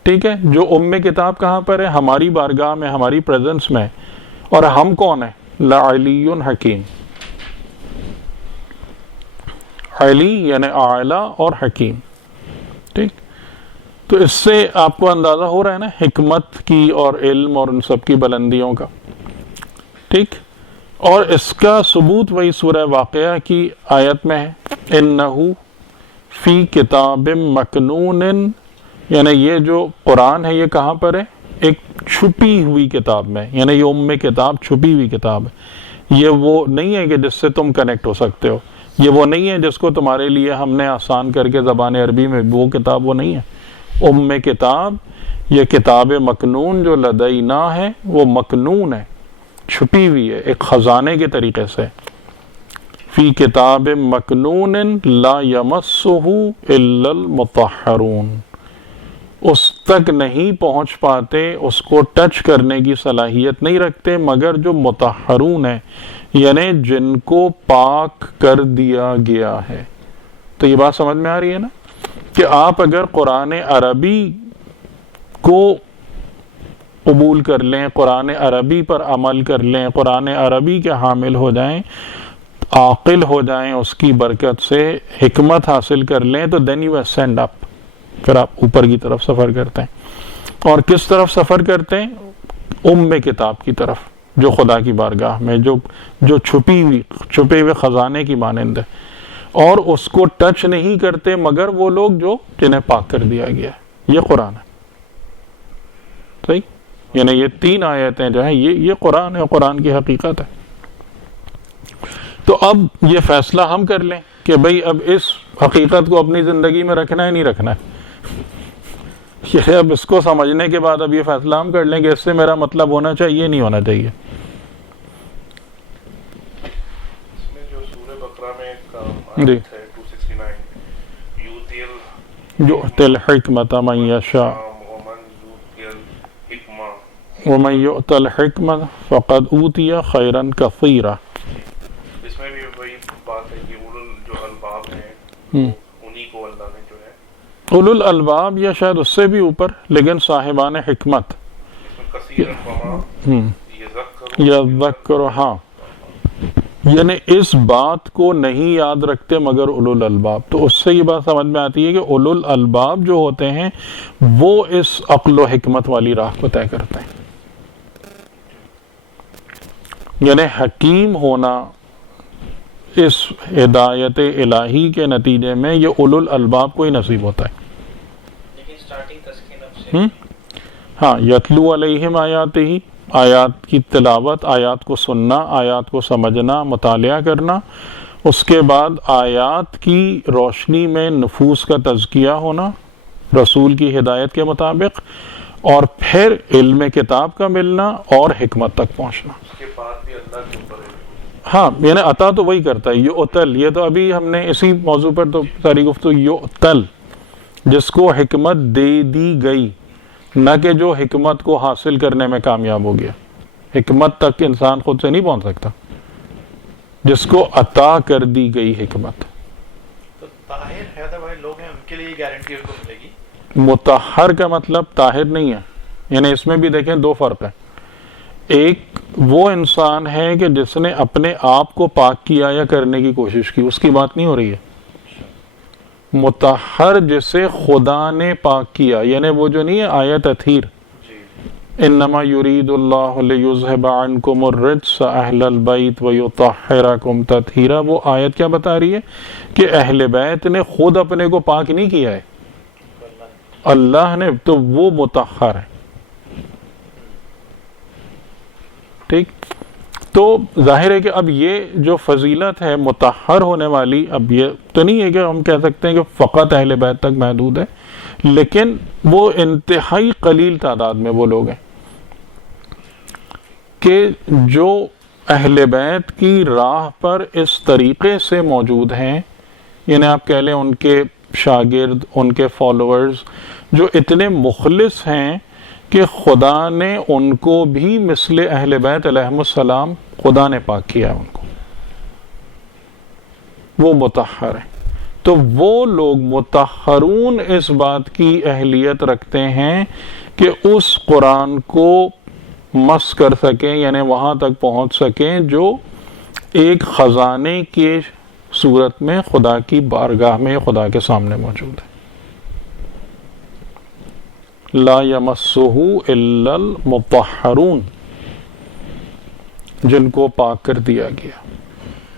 ٹھیک ہے؟ جو کتاب کہاں پر ہے؟ ہماری بارگاہ میں، ہماری پریزنس میں۔ اور ہم کون ہیں؟ لعلی حکیم، علی یعنی اعلیٰ اور حکیم، ٹھیک؟ تو اس سے آپ کو اندازہ ہو رہا ہے نا حکمت کی اور علم اور ان سب کی بلندیوں کا، ٹھیک؟ اور اس کا ثبوت وہی سورہ واقعہ کی آیت میں ہے، اِنَّهُ فی کتاب مکنون، یعنی یہ جو قرآن ہے یہ کہاں پر ہے؟ ایک چھپی ہوئی کتاب میں، یعنی یہ کتاب چھپی ہوئی کتاب ہے۔ یہ وہ نہیں ہے کہ جس سے تم کنیکٹ ہو سکتے ہو، یہ وہ نہیں ہے جس کو تمہارے لیے ہم نے آسان کر کے زبان عربی میں، وہ کتاب وہ نہیں ہے۔ کتاب، یہ کتاب مکنون جو لدینا ہے، وہ مکنون ہے، چھپی ہوئی ہے، ایک خزانے کے طریقے سے۔ فی کتاب مکنون لا یمسہ الا المطہرون، اس تک نہیں پہنچ پاتے، اس کو ٹچ کرنے کی صلاحیت نہیں رکھتے مگر جو مطہرون ہیں، یعنی جن کو پاک کر دیا گیا ہے۔ تو یہ بات سمجھ میں آ رہی ہے نا کہ آپ اگر قرآن عربی کو قبول کر لیں، قرآن عربی پر عمل کر لیں، قرآن عربی کے حامل ہو جائیں، عاقل ہو جائیں، اس کی برکت سے حکمت حاصل کر لیں، تو then you ascend up، پھر آپ اوپر کی طرف سفر کرتے ہیں۔ اور کس طرف سفر کرتے ہیں؟ کتاب کی طرف جو خدا کی بارگاہ میں جو چھپے ہوئے خزانے کی مانند ہے، اور اس کو ٹچ نہیں کرتے مگر وہ لوگ جو جنہیں پاک کر دیا گیا ہے. یہ قرآن ہے. صحیح، یعنی یہ 3 آیتیں جو ہیں یہ قرآن ہے، قرآن کی حقیقت ہے. تو اب یہ فیصلہ ہم کر لیں کہ بھئی اب اس حقیقت کو اپنی زندگی میں رکھنا ہے نہیں رکھنا ہے. یہ اب اس کو سمجھنے کے بعد اب یہ فیصلہ ہم کر لیں کہ اس سے میرا مطلب ہونا چاہیے نہیں ہونا چاہیے. اس میں جو سورہ بقرہ میں ایک جی آیت ہے 269 یؤتی الحکمۃ من یشاء ومن یؤت الحکمۃ فقد اوتی خیرا کثیرا. اس میں بھی وہی بات ہے کہ جو الباب ہیں انہی کو اللہ نے جو ہے اولو الالباب یا شاید اس سے بھی اوپر، لیکن صاحبان حکمت اس میں کثیرا فما یذکر، ہاں یعنی اس بات کو نہیں یاد رکھتے مگر اولو الالباب. تو اس سے یہ بات سمجھ میں آتی ہے کہ اولو الالباب جو ہوتے ہیں وہ اس عقل و حکمت والی راہ کو طے کرتے ہیں. یعنی حکیم ہونا اس ہدایت الہی کے نتیجے میں یہ اولو الالباب کو ہی نصیب ہوتا ہے. لیکن سٹارٹنگ تسکین نفس سے ہاں، یتلو علیہم آیات ہی، آیات کی تلاوت، آیات کو سننا، آیات کو سمجھنا، مطالعہ کرنا، اس کے بعد آیات کی روشنی میں نفوس کا تزکیہ ہونا رسول کی ہدایت کے مطابق، اور پھر علم کتاب کا ملنا اور حکمت تک پہنچنا. اس کے بعد بھی اللہ کے اوپر ہے. ہاں یعنی عطا تو وہی کرتا ہے. یؤتل، یہ تو ابھی ہم نے اسی موضوع پر تو ساری گفتگو. یؤتل جس کو حکمت دے دی گئی، نہ کہ جو حکمت کو حاصل کرنے میں کامیاب ہو گیا. حکمت تک انسان خود سے نہیں پہنچ سکتا، جس کو عطا کر دی گئی حکمت. تو طاہر حیدر بھائی لوگ ہیں، ان کے لیے گارنٹی ان کو ملے گی. مطہر کا مطلب طاہر نہیں ہے. یعنی اس میں بھی دیکھیں 2 فرق ہیں. ایک وہ انسان ہے کہ جس نے اپنے آپ کو پاک کیا یا کرنے کی کوشش کی، اس کی بات نہیں ہو رہی ہے. مطہر جسے خدا نے پاک کیا، یعنی وہ جو نہیں ہے آیت تطہیر، انما یرید اللہ لیذھب عنکم الرجس اہل البیت ویطہرکم تطہیرا. وہ آیت کیا بتا رہی ہے کہ اہل بیت نے خود اپنے کو پاک نہیں کیا ہے، اللہ نے. تو وہ مطہر ہے. ٹھیک، تو ظاہر ہے کہ اب یہ جو فضیلت ہے مطہر ہونے والی، اب یہ تو نہیں ہے کہ ہم کہہ سکتے ہیں کہ فقط اہل بیت تک محدود ہے، لیکن وہ انتہائی قلیل تعداد میں وہ لوگ ہیں کہ جو اہل بیت کی راہ پر اس طریقے سے موجود ہیں. یعنی آپ کہہ لیں ان کے شاگرد، ان کے فالوورز جو اتنے مخلص ہیں کہ خدا نے ان کو بھی مثل اہل بیت علیہم السلام خدا نے پاک کیا ان کو، وہ مطہر ہیں. تو وہ لوگ مطہرون اس بات کی اہلیت رکھتے ہیں کہ اس قرآن کو مس کر سکیں، یعنی وہاں تک پہنچ سکیں جو ایک خزانے کی صورت میں خدا کی بارگاہ میں خدا کے سامنے موجود ہے. لا یمسہ الا المطہرون، جن کو پاک کر دیا گیا.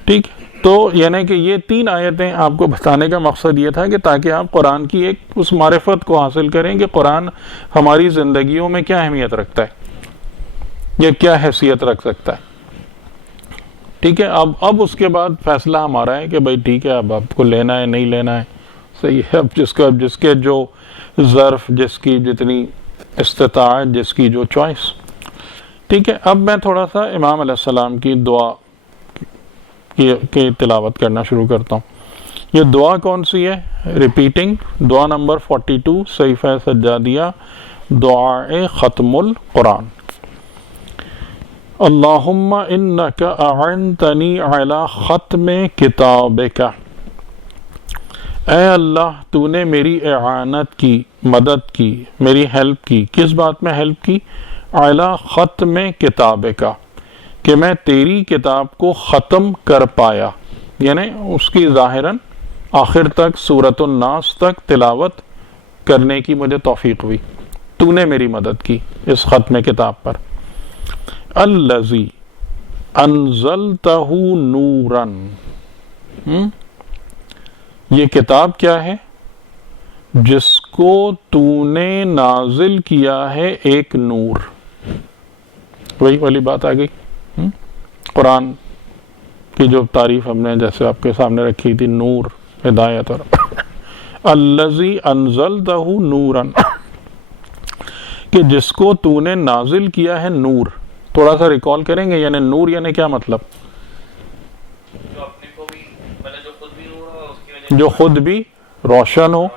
ٹھیک، تو یعنی کہ یہ 3 آیتیں آپ کو بتانے کا مقصد یہ تھا کہ تاکہ آپ قرآن کی ایک اس معرفت کو حاصل کریں کہ قرآن ہماری زندگیوں میں کیا اہمیت رکھتا ہے یا کیا حیثیت رکھ سکتا ہے. ٹھیک ہے، اب اس کے بعد فیصلہ ہمارا ہے کہ بھائی ٹھیک ہے، اب آپ کو لینا ہے نہیں لینا ہے. صحیح ہے، اب جس کے جو ظرف، جس کی جتنی استطاعت، جس کی جو چوائس. ٹھیک ہے، اب میں تھوڑا سا امام علیہ السلام کی دعا کی تلاوت کرنا شروع کرتا ہوں. یہ دعا کون سی ہے؟ ریپیٹنگ دعا نمبر 42 صحیفہ سجادیہ، دعائے ختم القرآن. اللہم انک اعنتنی علی ختم کتابک. اے اللہ، تو نے میری اعانت کی، مدد کی، میری ہیلپ کی. کس بات میں ہیلپ کی؟ اعلیٰ ختم کتابک، کہ میں تیری کتاب کو ختم کر پایا، یعنی اس کی ظاہراً آخر تک سورۃ الناس تک تلاوت کرنے کی مجھے توفیق ہوئی. تو نے میری مدد کی اس ختم کتاب پر. الذی انزلتہ نورا، یہ کتاب کیا ہے؟ جس کو تو نے نازل کیا ہے ایک نور. وہی والی بات آ گئی. قرآن کی جو تعریف ہم نے جیسے آپ کے سامنے رکھی تھی، نور، ہدایت. اور الذی انزلتہ نورا، کہ جس کو تو نے نازل کیا ہے نور. تھوڑا سا ریکال کریں گے، یعنی نور یعنی کیا مطلب؟ جو اپنے کو بھی مطلب جو خود بھی نور ہو، اس کی وجہ جو خود بھی روشن ہو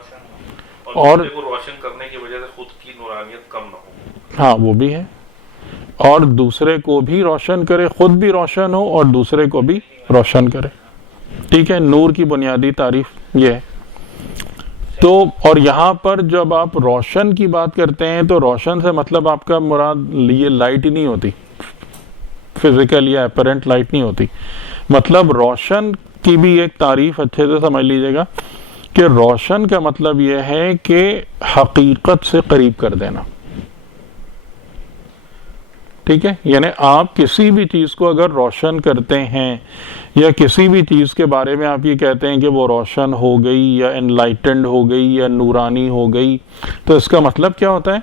اور دوسرے کو روشن کرنے کی وجہ سے خود کی نورانیت کم نہ ہو. ہاں وہ بھی ہے، اور دوسرے کو بھی روشن کرے، خود بھی روشن ہو اور دوسرے کو بھی روشن کرے. ٹھیک ہے، نور کی بنیادی تعریف یہ ہے. تو اور یہاں پر جب آپ روشن کی بات کرتے ہیں تو روشن سے مطلب آپ کا مراد یہ لائٹ ہی نہیں ہوتی، فزیکل یا اپیرنٹ لائٹ نہیں ہوتی. مطلب روشن کی بھی ایک تعریف اچھے سے سمجھ لیجیے گا کہ روشن کا مطلب یہ ہے کہ حقیقت سے قریب کر دینا. ٹھیک ہے، یعنی آپ کسی بھی چیز کو اگر روشن کرتے ہیں یا کسی بھی چیز کے بارے میں آپ یہ کہتے ہیں کہ وہ روشن ہو گئی یا انلائٹنڈ ہو گئی یا نورانی ہو گئی، تو اس کا مطلب کیا ہوتا ہے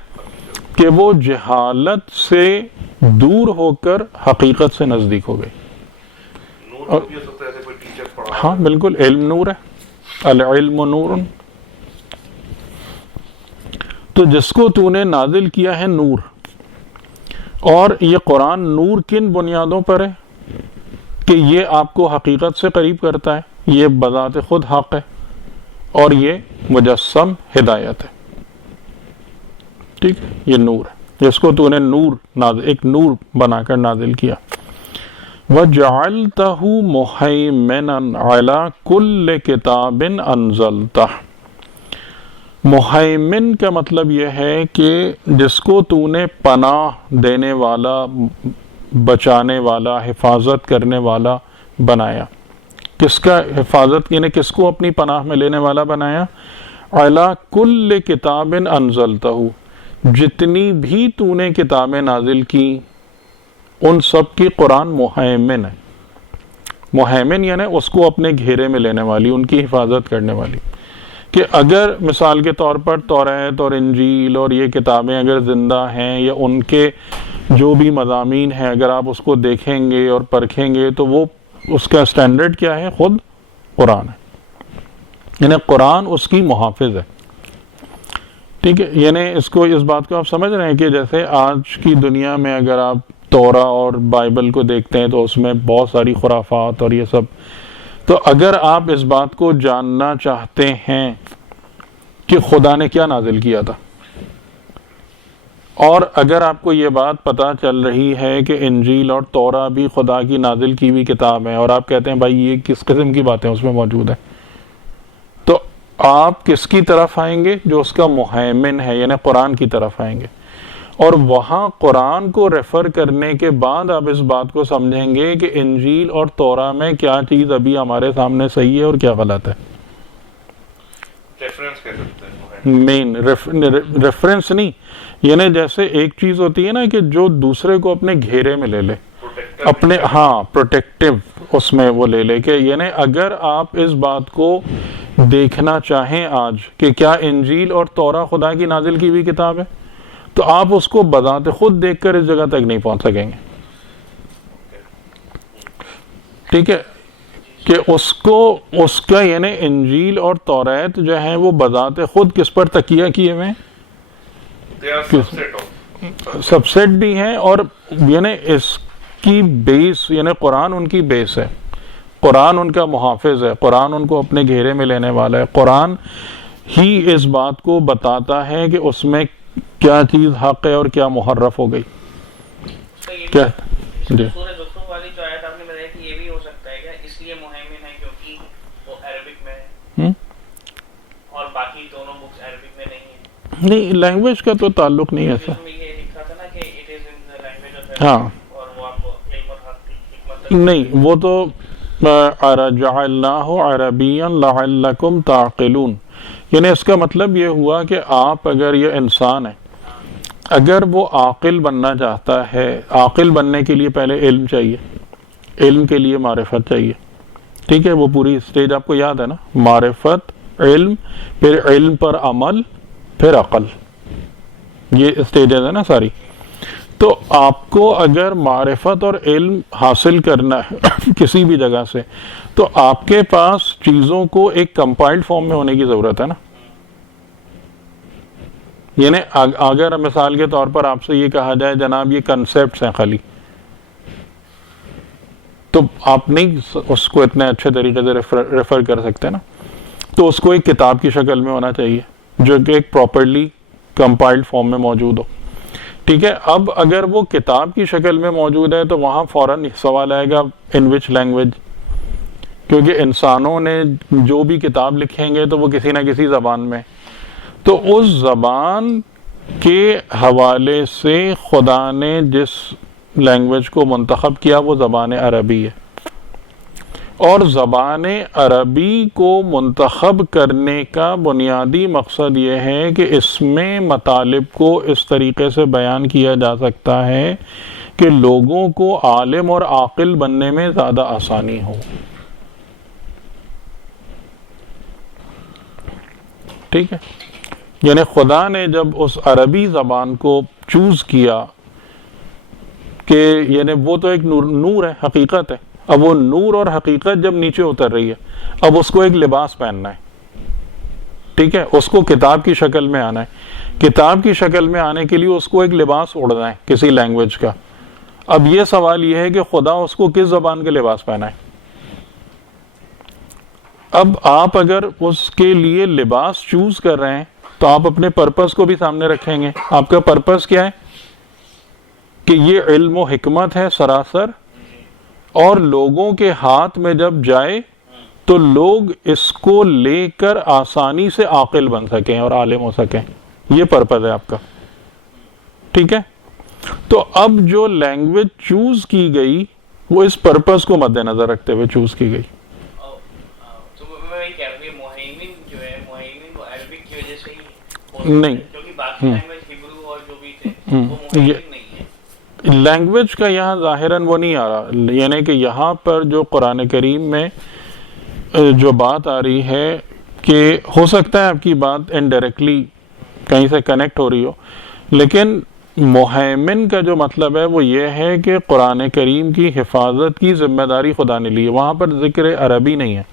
کہ وہ جہالت سے دور ہو کر حقیقت سے نزدیک ہو گئی. نور بھی ہو سکتا ہے، ایسے کوئی ٹیچر پڑھا ہاں بالکل، علم نور ہے، العلم نور. تو جس کو تو نے نازل کیا ہے نور، اور یہ قرآن نور کن بنیادوں پر ہے کہ یہ آپ کو حقیقت سے قریب کرتا ہے، یہ بذات خود حق ہے، اور یہ مجسم ہدایت ہے. ٹھیک ہے، یہ نور ہے جس کو تو نے نور ایک نور بنا کر نازل کیا. وَجَعَلْتَهُ مُهَيْمِنًا عَلَى كُلِّ كِتَابٍ أَنزَلْتَهُ. مہیمن کا مطلب یہ ہے کہ جس کو تو نے پناہ دینے والا، بچانے والا، حفاظت کرنے والا بنایا. کس کا حفاظت، یعنی کس کو اپنی پناہ میں لینے والا بنایا؟ علی کل کتاب انزلتہ، جتنی بھی تو نے کتابیں نازل کی ان سب کی قرآن مہیمن ہے. مہیمن یعنی اس کو اپنے گھیرے میں لینے والی، ان کی حفاظت کرنے والی. کہ اگر مثال کے طور پر توریت اور انجیل اور یہ کتابیں اگر زندہ ہیں یا ان کے جو بھی مضامین ہیں اگر آپ اس کو دیکھیں گے اور پرکھیں گے تو وہ اس کا سٹینڈرڈ کیا ہے؟ خود قرآن ہے. یعنی قرآن اس کی محافظ ہے. ٹھیک ہے، یعنی اس بات کو آپ سمجھ رہے ہیں کہ جیسے آج کی دنیا میں اگر آپ تورا اور بائبل کو دیکھتے ہیں تو اس میں بہت ساری خرافات اور یہ سب، تو اگر آپ اس بات کو جاننا چاہتے ہیں کہ خدا نے کیا نازل کیا تھا، اور اگر آپ کو یہ بات پتہ چل رہی ہے کہ انجیل اور تورا بھی خدا کی نازل کی ہوئی کتاب ہے، اور آپ کہتے ہیں بھائی یہ کس قسم کی باتیں اس میں موجود ہیں، تو آپ کس کی طرف آئیں گے؟ جو اس کا مہیمن ہے، یعنی قرآن کی طرف آئیں گے. اور وہاں قرآن کو ریفر کرنے کے بعد آپ اس بات کو سمجھیں گے کہ انجیل اور تورا میں کیا چیز ابھی ہمارے سامنے صحیح ہے اور کیا غلط ہے. ریفرنس کہہ سکتے ہیں، مین ریفرنس نہیں، یعنی جیسے ایک چیز ہوتی ہے نا کہ جو دوسرے کو اپنے گھیرے میں لے لے، اپنے پروٹیکٹیو اس میں وہ لے لے. کہ یعنی اگر آپ اس بات کو دیکھنا چاہیں آج کہ کیا انجیل اور تورا خدا کی نازل کی ہوئی کتاب ہے، تو آپ اس کو بذات خود دیکھ کر اس جگہ تک نہیں پہنچ سکیں گے. ٹھیک ہے، کہ اس کا یعنی انجیل اور توریت جو ہیں وہ بذات خود کس پر تکیہ کیے ہوئے ہیں؟ سبسیٹ بھی ہیں، اور یعنی اس کی بیس یعنی قرآن ان کی بیس ہے، قرآن ان کا محافظ ہے، قرآن ان کو اپنے گھیرے میں لینے والا ہے. قرآن ہی اس بات کو بتاتا ہے کہ اس میں کیا چیز حق ہے اور کیا محرف ہو گئی. کیا جی سورہ زخرف والی جو آیت آپ نے بتایا کہ یہ بھی ہو سکتا ہے کیا اس لیے مہیمن ہے کیونکہ وہ عربک میں ہے اور باقی دونوں بکس عربک میں نہیں ہیں؟ نہیں، لینگویج کا تو تعلق نہیں ہے ایسا. اس میں یہ لکھا تھا نا کہ it is in the language of ہاں، اور وہ آپ کو علم اور حکمت نہیں، وہ تو جعلناہ عربیا لعلکم تعقلون، یعنی اس کا مطلب یہ ہوا کہ آپ اگر یہ انسان ہے اگر وہ عاقل بننا چاہتا ہے، عاقل بننے کے لیے پہلے علم چاہیے، علم کے لیے معرفت چاہیے، ٹھیک ہے؟ وہ پوری اسٹیج آپ کو یاد ہے نا، معرفت، علم، پھر علم پر عمل، پھر عقل، یہ اسٹیجز ہے نا ساری. تو آپ کو اگر معرفت اور علم حاصل کرنا ہے کسی بھی جگہ سے، تو آپ کے پاس چیزوں کو ایک کمپائلڈ فارم میں ہونے کی ضرورت ہے نا. یعنی اگر مثال کے طور پر آپ سے یہ کہا جائے جناب یہ کنسیپٹس ہیں خالی، تو آپ نہیں اس کو اتنے اچھے طریقے سے ریفر کر سکتے نا. تو اس کو ایک کتاب کی شکل میں ہونا چاہیے جو کہ ایک پراپرلی کمپائلڈ فارم میں موجود ہو، ٹھیک ہے؟ اب اگر وہ کتاب کی شکل میں موجود ہے تو وہاں فوراً سوال آئے گا ان وچ لینگویج، کیونکہ انسانوں نے جو بھی کتاب لکھیں گے تو وہ کسی نہ کسی زبان میں، تو اس زبان کے حوالے سے خدا نے جس لینگویج کو منتخب کیا وہ زبان عربی ہے. اور زبان عربی کو منتخب کرنے کا بنیادی مقصد یہ ہے کہ اس میں مطالب کو اس طریقے سے بیان کیا جا سکتا ہے کہ لوگوں کو عالم اور عاقل بننے میں زیادہ آسانی ہو. ٹھیک ہے؟ یعنی خدا نے جب اس عربی زبان کو چوز کیا کہ یعنی وہ تو ایک نور ہے، حقیقت ہے، اب وہ نور اور حقیقت جب نیچے اتر رہی ہے، اب اس کو ایک لباس پہننا ہے، ٹھیک ہے؟ اس کو کتاب کی شکل میں آنا ہے، کتاب کی شکل میں آنے کے لیے اس کو ایک لباس اوڑھنا ہے کسی لینگویج کا. اب یہ سوال یہ ہے کہ خدا اس کو کس زبان کے لباس پہنا ہے؟ اب آپ اگر اس کے لیے لباس چوز کر رہے ہیں تو آپ اپنے پرپس کو بھی سامنے رکھیں گے. آپ کا پرپس کیا ہے؟ کہ یہ علم و حکمت ہے سراسر، اور لوگوں کے ہاتھ میں جب جائے تو لوگ اس کو لے کر آسانی سے عاقل بن سکیں اور عالم ہو سکیں. یہ پرپس ہے آپ کا، ٹھیک ہے؟ تو اب جو لینگویج چوز کی گئی وہ اس پرپس کو مد نظر رکھتے ہوئے چوز کی گئی. تو میں وہی کہہ رہا ہوں مہیمن جو ہے، مہیمن وہ عربک کی وجہ سے ہی نہیں، کیونکہ باقی لینگویج ہبرو اور جو بھی تھے وہ مہیمن نہیں ہے. لینگویج کا یہاں ظاہراً وہ نہیں آ رہا، یعنی کہ یہاں پر جو قرآن کریم میں جو بات آ رہی ہے کہ ہو سکتا ہے آپ کی بات انڈائریکٹلی کہیں سے کنیکٹ ہو رہی ہو، لیکن مہیمن کا جو مطلب ہے وہ یہ ہے کہ قرآن کریم کی حفاظت کی ذمہ داری خدا نے لی ہے. وہاں پر ذکر عربی نہیں ہے.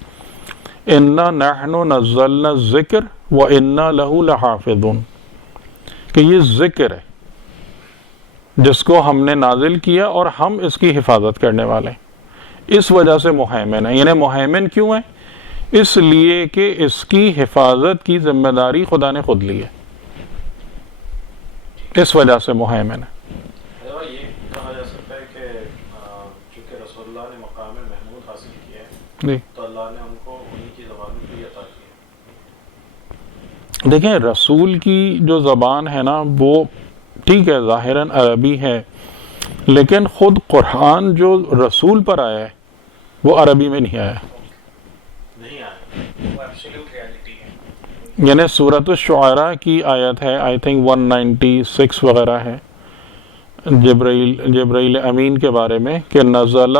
اِنَّا نَحْنُ نَزَّلْنَا الذِّكْرَ وَإِنَّا لَهُ لَحَافِظُونَ، کہ یہ ذکر ہے جس کو ہم نے نازل کیا اور ہم اس کی حفاظت کرنے والے ہیں. اس وجہ سے مہیمن ہے. یعنی مہیمن کیوں ہے؟ اس لیے کہ اس کی حفاظت کی ذمہ داری خدا نے خود لی ہے، اس وجہ سے مہیمن ہے. یہ کہا جا سکتا ہے کہ چونکہ رسول اللہ نے مقام محمود حاصل کیا ہے جی تو اللہ نے ان کو انہی کی زبان میں بھی عطا کیا. دیکھیں، رسول کی جو زبان ہے نا وہ ٹھیک ہے ظاہراً عربی ہے، لیکن خود قرآن جو رسول پر آیا ہے وہ عربی میں نہیں آیا. نہیں آیا. وہ ایبسولوٹ ریالٹی ہے. یعنی سورۃ الشعراء کی آیت ہے آئی تھنک 196 وغیرہ ہے جبرائیل امین کے بارے میں کہ نزل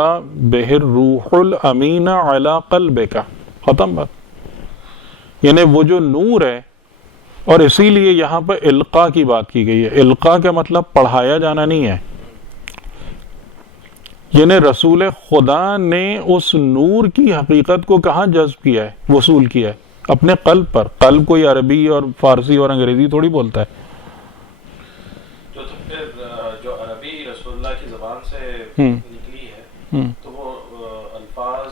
بہ الروح الامین علی قلبک، ختم بات. یعنی وہ جو نور ہے، اور اسی لیے یہاں پر القاء کی بات کی گئی ہے. القاء کا مطلب پڑھایا جانا نہیں ہے. یعنی رسول خدا نے اس نور کی حقیقت کو کہاں جذب کیا ہے، وصول کیا ہے؟ اپنے قلب پر. قلب کوئی عربی اور فارسی اور انگریزی تھوڑی بولتا ہے. تو پھر جو عربی رسول اللہ کی زبان سے نکلی ہے تو وہ الفاظ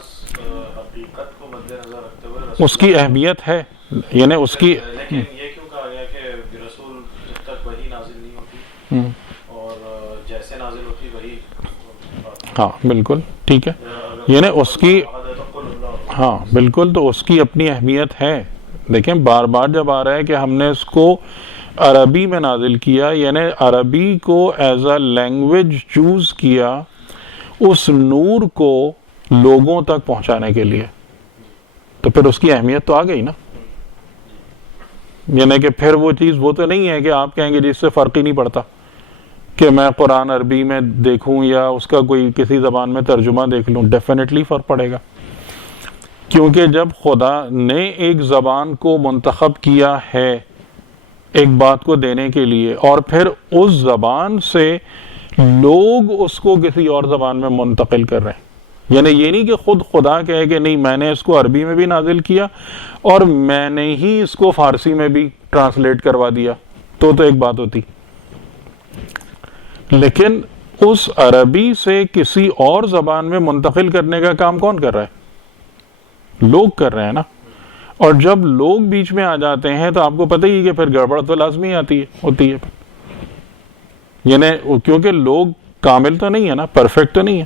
حقیقت کو مد نظر رکھتے ہوئے اس کی اہمیت ہے. یعنی اس کی لیکن یہ کیوں کہا گیا کہ رسول جب تک وحی نازل نہیں ہوتی اور جیسے نازل ہوتی وہی. ہاں بالکل ٹھیک ہے. یعنی اس کی ہاں بالکل، تو اس کی اپنی اہمیت ہے. دیکھیں بار بار جب آ رہا ہے کہ ہم نے اس کو عربی میں نازل کیا، یعنی عربی کو ایز اے لینگویج چوز کیا اس نور کو لوگوں تک پہنچانے کے لیے، تو پھر اس کی اہمیت تو آ گئی نا. یعنی کہ پھر وہ چیز وہ تو نہیں ہے کہ آپ کہیں گے جس سے فرق ہی نہیں پڑتا. کہ میں قرآن عربی میں دیکھوں یا اس کا کوئی کسی زبان میں ترجمہ دیکھ لوں، ڈیفینیٹلی فرق پڑے گا، کیونکہ جب خدا نے ایک زبان کو منتخب کیا ہے ایک بات کو دینے کے لیے، اور پھر اس زبان سے لوگ اس کو کسی اور زبان میں منتقل کر رہے ہیں، یعنی یہ نہیں کہ خود خدا کہے کہ نہیں میں نے اس کو عربی میں بھی نازل کیا اور میں نے ہی اس کو فارسی میں بھی ٹرانسلیٹ کروا دیا، تو ایک بات ہوتی، لیکن اس عربی سے کسی اور زبان میں منتقل کرنے کا کام کون کر رہا ہے؟ لوگ کر رہے ہیں نا، اور جب لوگ بیچ میں آ جاتے ہیں تو آپ کو پتہ ہی کہ پھر گڑبڑ تو لازمی ہوتی ہے، یعنی کیونکہ لوگ کامل تو نہیں ہے نا، پرفیکٹ تو نہیں ہے،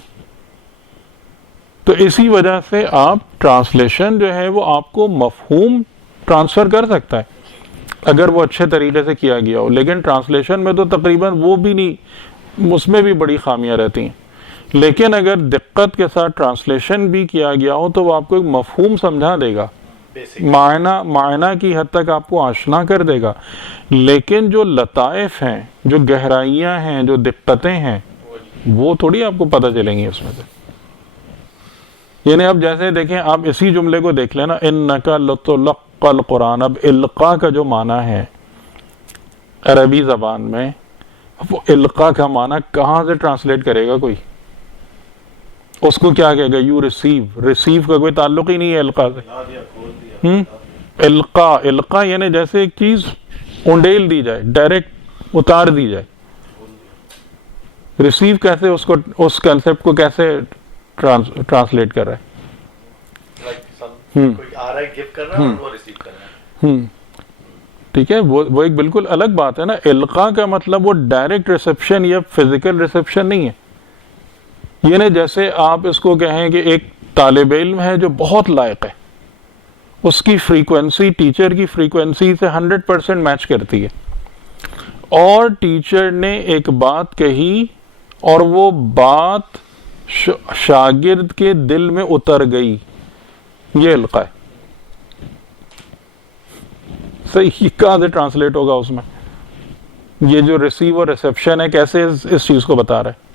تو اسی وجہ سے آپ ٹرانسلیشن جو ہے وہ آپ کو مفہوم ٹرانسفر کر سکتا ہے اگر وہ اچھے طریقے سے کیا گیا ہو، لیکن ٹرانسلیشن میں تو تقریباً وہ بھی نہیں، اس میں بھی بڑی خامیاں رہتی ہیں، لیکن اگر دقت کے ساتھ ٹرانسلیشن بھی کیا گیا ہو تو وہ آپ کو ایک مفہوم سمجھا دے گا، معنی کی حد تک آپ کو آشنا کر دے گا، لیکن جو لطائف ہیں، جو گہرائیاں ہیں، جو دقتیں ہیں، وہ تھوڑی آپ کو پتہ چلیں گی اس میں سے۔ یعنی اب جیسے دیکھیں، آپ اسی جملے کو دیکھ لینا، انک لتلقی القرآن، اب القاء کا جو معنی ہے عربی زبان میں، وہ القاء کا معنی کہاں سے ٹرانسلیٹ کرے گا کوئی؟ اس کو کیا کہے گا؟ یو ریسیو کا کوئی تعلق ہی نہیں ہے القاء سے۔ القاء یعنی جیسے ایک چیز اونڈیل دی جائے، ڈائریکٹ اتار دی جائے۔ ریسیو کیسے اس کنسپٹ کو کیسے ٹرانسلیٹ کر رہا ہے؟ ٹھیک ہے، وہ ایک بالکل الگ بات ہے نا۔ القاء کا مطلب وہ ڈائریکٹ ریسیپشن یا فزیکل ریسیپشن نہیں ہے، یعنی جیسے آپ اس کو کہیں کہ ایک طالب علم ہے جو بہت لائق ہے، اس کی فریکوینسی ٹیچر کی فریکوینسی سے 100% میچ کرتی ہے، اور ٹیچر نے ایک بات کہی اور وہ بات شاگرد کے دل میں اتر گئی، یہ القاء ہے۔ صحیح، کہاں سے ٹرانسلیٹ ہوگا اس میں؟ یہ جو ریسیو اور ریسیپشن ہے کیسے اس چیز کو بتا رہا ہے؟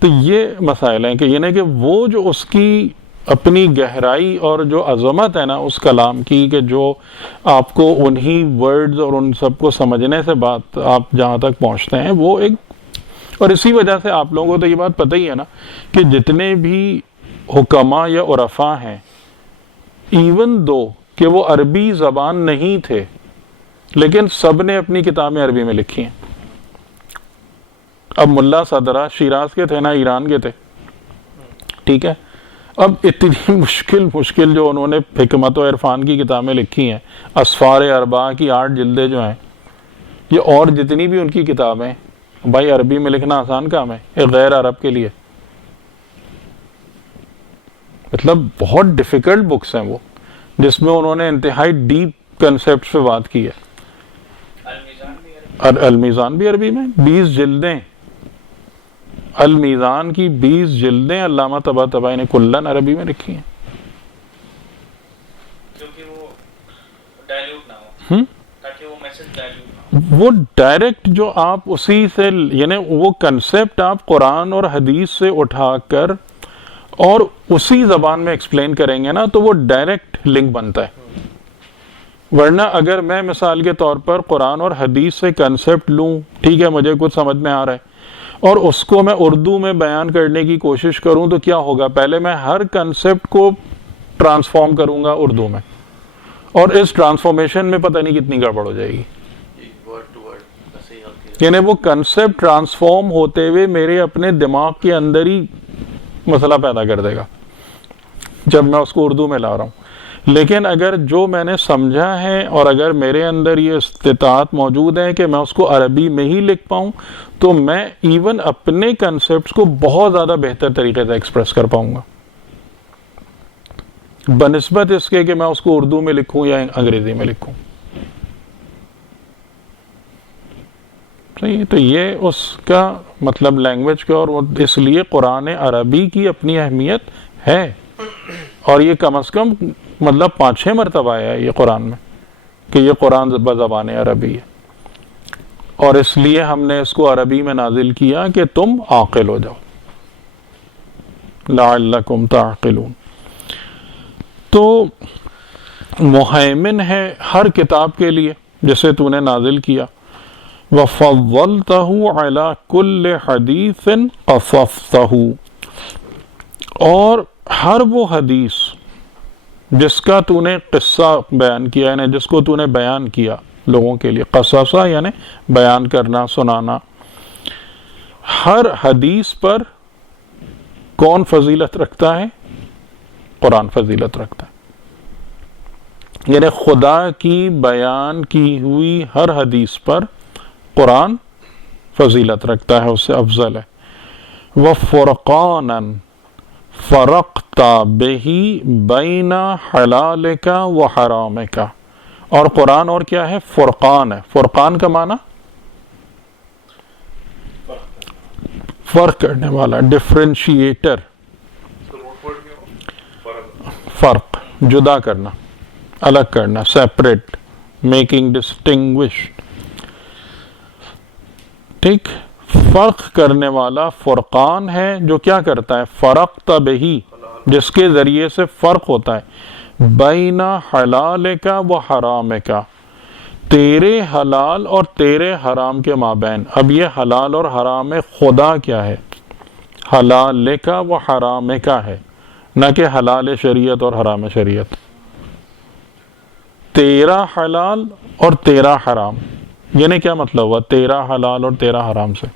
تو یہ مسائل ہیں کہ یعنی کہ وہ جو اس کی اپنی گہرائی اور جو عظمت ہے نا اس کلام کی، کہ جو آپ کو انہی ورڈز اور ان سب کو سمجھنے سے بات آپ جہاں تک پہنچتے ہیں، وہ ایک، اور اسی وجہ سے آپ لوگوں کو تو یہ بات پتہ ہی ہے نا کہ جتنے بھی حکماء یا عرفاء ہیں، ایون دو کہ وہ عربی زبان نہیں تھے، لیکن سب نے اپنی کتابیں عربی میں لکھی ہیں۔ اب ملا صدرہ شیراز کے تھے نا، ایران کے تھے، ٹھیک ہے، اب اتنی مشکل جو انہوں نے حکمت و عرفان کی کتابیں لکھی ہیں، اسفار اربعہ کی 8 جلدیں جو ہیں، یہ اور جتنی بھی ان کی کتابیں، بھائی عربی میں لکھنا آسان کام ہے ایک غیر عرب کے لیے؟ مطلب بہت ڈیفیکلٹ بکس ہیں وہ، جس میں انہوں نے انتہائی ڈیپ کنسیپٹس پہ بات کی ہے۔ المیزان بھی عربی میں 20 جلدیں، المیزان کی 20 جلدیں علامہ طباطبائی نے کلن عربی میں لکھی ہیں، کیونکہ وہ ڈائلیوٹ نہ ہو، تاکہ وہ میسج ڈائلیوٹ نہ ہو۔ وہ ڈائریکٹ جو آپ اسی سے، یعنی وہ کنسیپٹ آپ قرآن اور حدیث سے اٹھا کر اور اسی زبان میں ایکسپلین کریں گے نا، تو وہ ڈائریکٹ لنک بنتا ہے۔ ورنہ اگر میں مثال کے طور پر قرآن اور حدیث سے کنسیپٹ لوں، ٹھیک ہے، مجھے کچھ سمجھ میں آ رہا ہے، اور اس کو میں اردو میں بیان کرنے کی کوشش کروں، تو کیا ہوگا؟ پہلے میں ہر کنسیپٹ کو ٹرانسفارم کروں گا اردو میں، اور اس ٹرانسفارمیشن میں پتہ نہیں کتنی گڑبڑ ہو جائے گی، یعنی وہ کنسیپٹ ٹرانسفارم ہوتے ہوئے میرے اپنے دماغ کے اندر ہی مسئلہ پیدا کر دے گا جب میں اس کو اردو میں لا رہا ہوں۔ لیکن اگر جو میں نے سمجھا ہے اور اگر میرے اندر یہ استطاعت موجود ہے کہ میں اس کو عربی میں ہی لکھ پاؤں، تو میں ایون اپنے کنسیپٹس کو بہت زیادہ بہتر طریقے سے ایکسپریس کر پاؤں گا بنسبت اس کے کہ میں اس کو اردو میں لکھوں یا انگریزی میں لکھوں۔ صحیح، تو یہ اس کا مطلب لینگویج کا، اور اس لیے قرآن عربی کی اپنی اہمیت ہے، اور یہ کم از کم مطلب 5-6 مرتبہ آیا ہے یہ قرآن میں کہ یہ قرآن بزبان عربی ہے۔ اور اس لیے ہم نے اس کو عربی میں نازل کیا کہ تم عاقل ہو جاؤ، لعلکم تعقلون۔ تو مہیمن ہے ہر کتاب کے لیے جسے تو نے نازل کیا، وَفَضَّلْتَهُ عَلَى كُلِّ حَدِيثٍ قَصَصْتَهُ، اور ہر وہ حدیث جس کا تو نے قصہ بیان کیا، یعنی جس کو تو نے بیان کیا لوگوں کے لیے، قصصہ یعنی بیان کرنا، سنانا، ہر حدیث پر کون فضیلت رکھتا ہے؟ قرآن فضیلت رکھتا ہے۔ یعنی خدا کی بیان کی ہوئی ہر حدیث پر قرآن فضیلت رکھتا ہے، اس سے افضل ہے۔ وَفُرْقَانًا فَرَقْتَ بِهِ بَيْنَ حَلَالِكَ وَحَرَامِكَ، اور قرآن اور کیا ہے؟ فرقان ہے۔ فرقان کا معنی فرق کرنے والا، ڈفرینشیٹر، فرق، جدا کرنا، الگ کرنا، سیپریٹ، میکنگ ڈسٹنگوشڈ، ٹھیک، فرق کرنے والا فرقان ہے جو کیا کرتا ہے؟ فرقت بہی، جس کے ذریعے سے فرق ہوتا ہے، بین حلالک و حرامک، تیرے حلال اور تیرے حرام کے مابین۔ اب یہ حلال اور حرام خدا کیا ہے؟ حلالک و حرامک ہے، نہ کہ حلال شریعت اور حرام شریعت۔ تیرا حلال اور تیرا حرام، یعنی کیا مطلب ہوا تیرا حلال اور تیرا حرام سے؟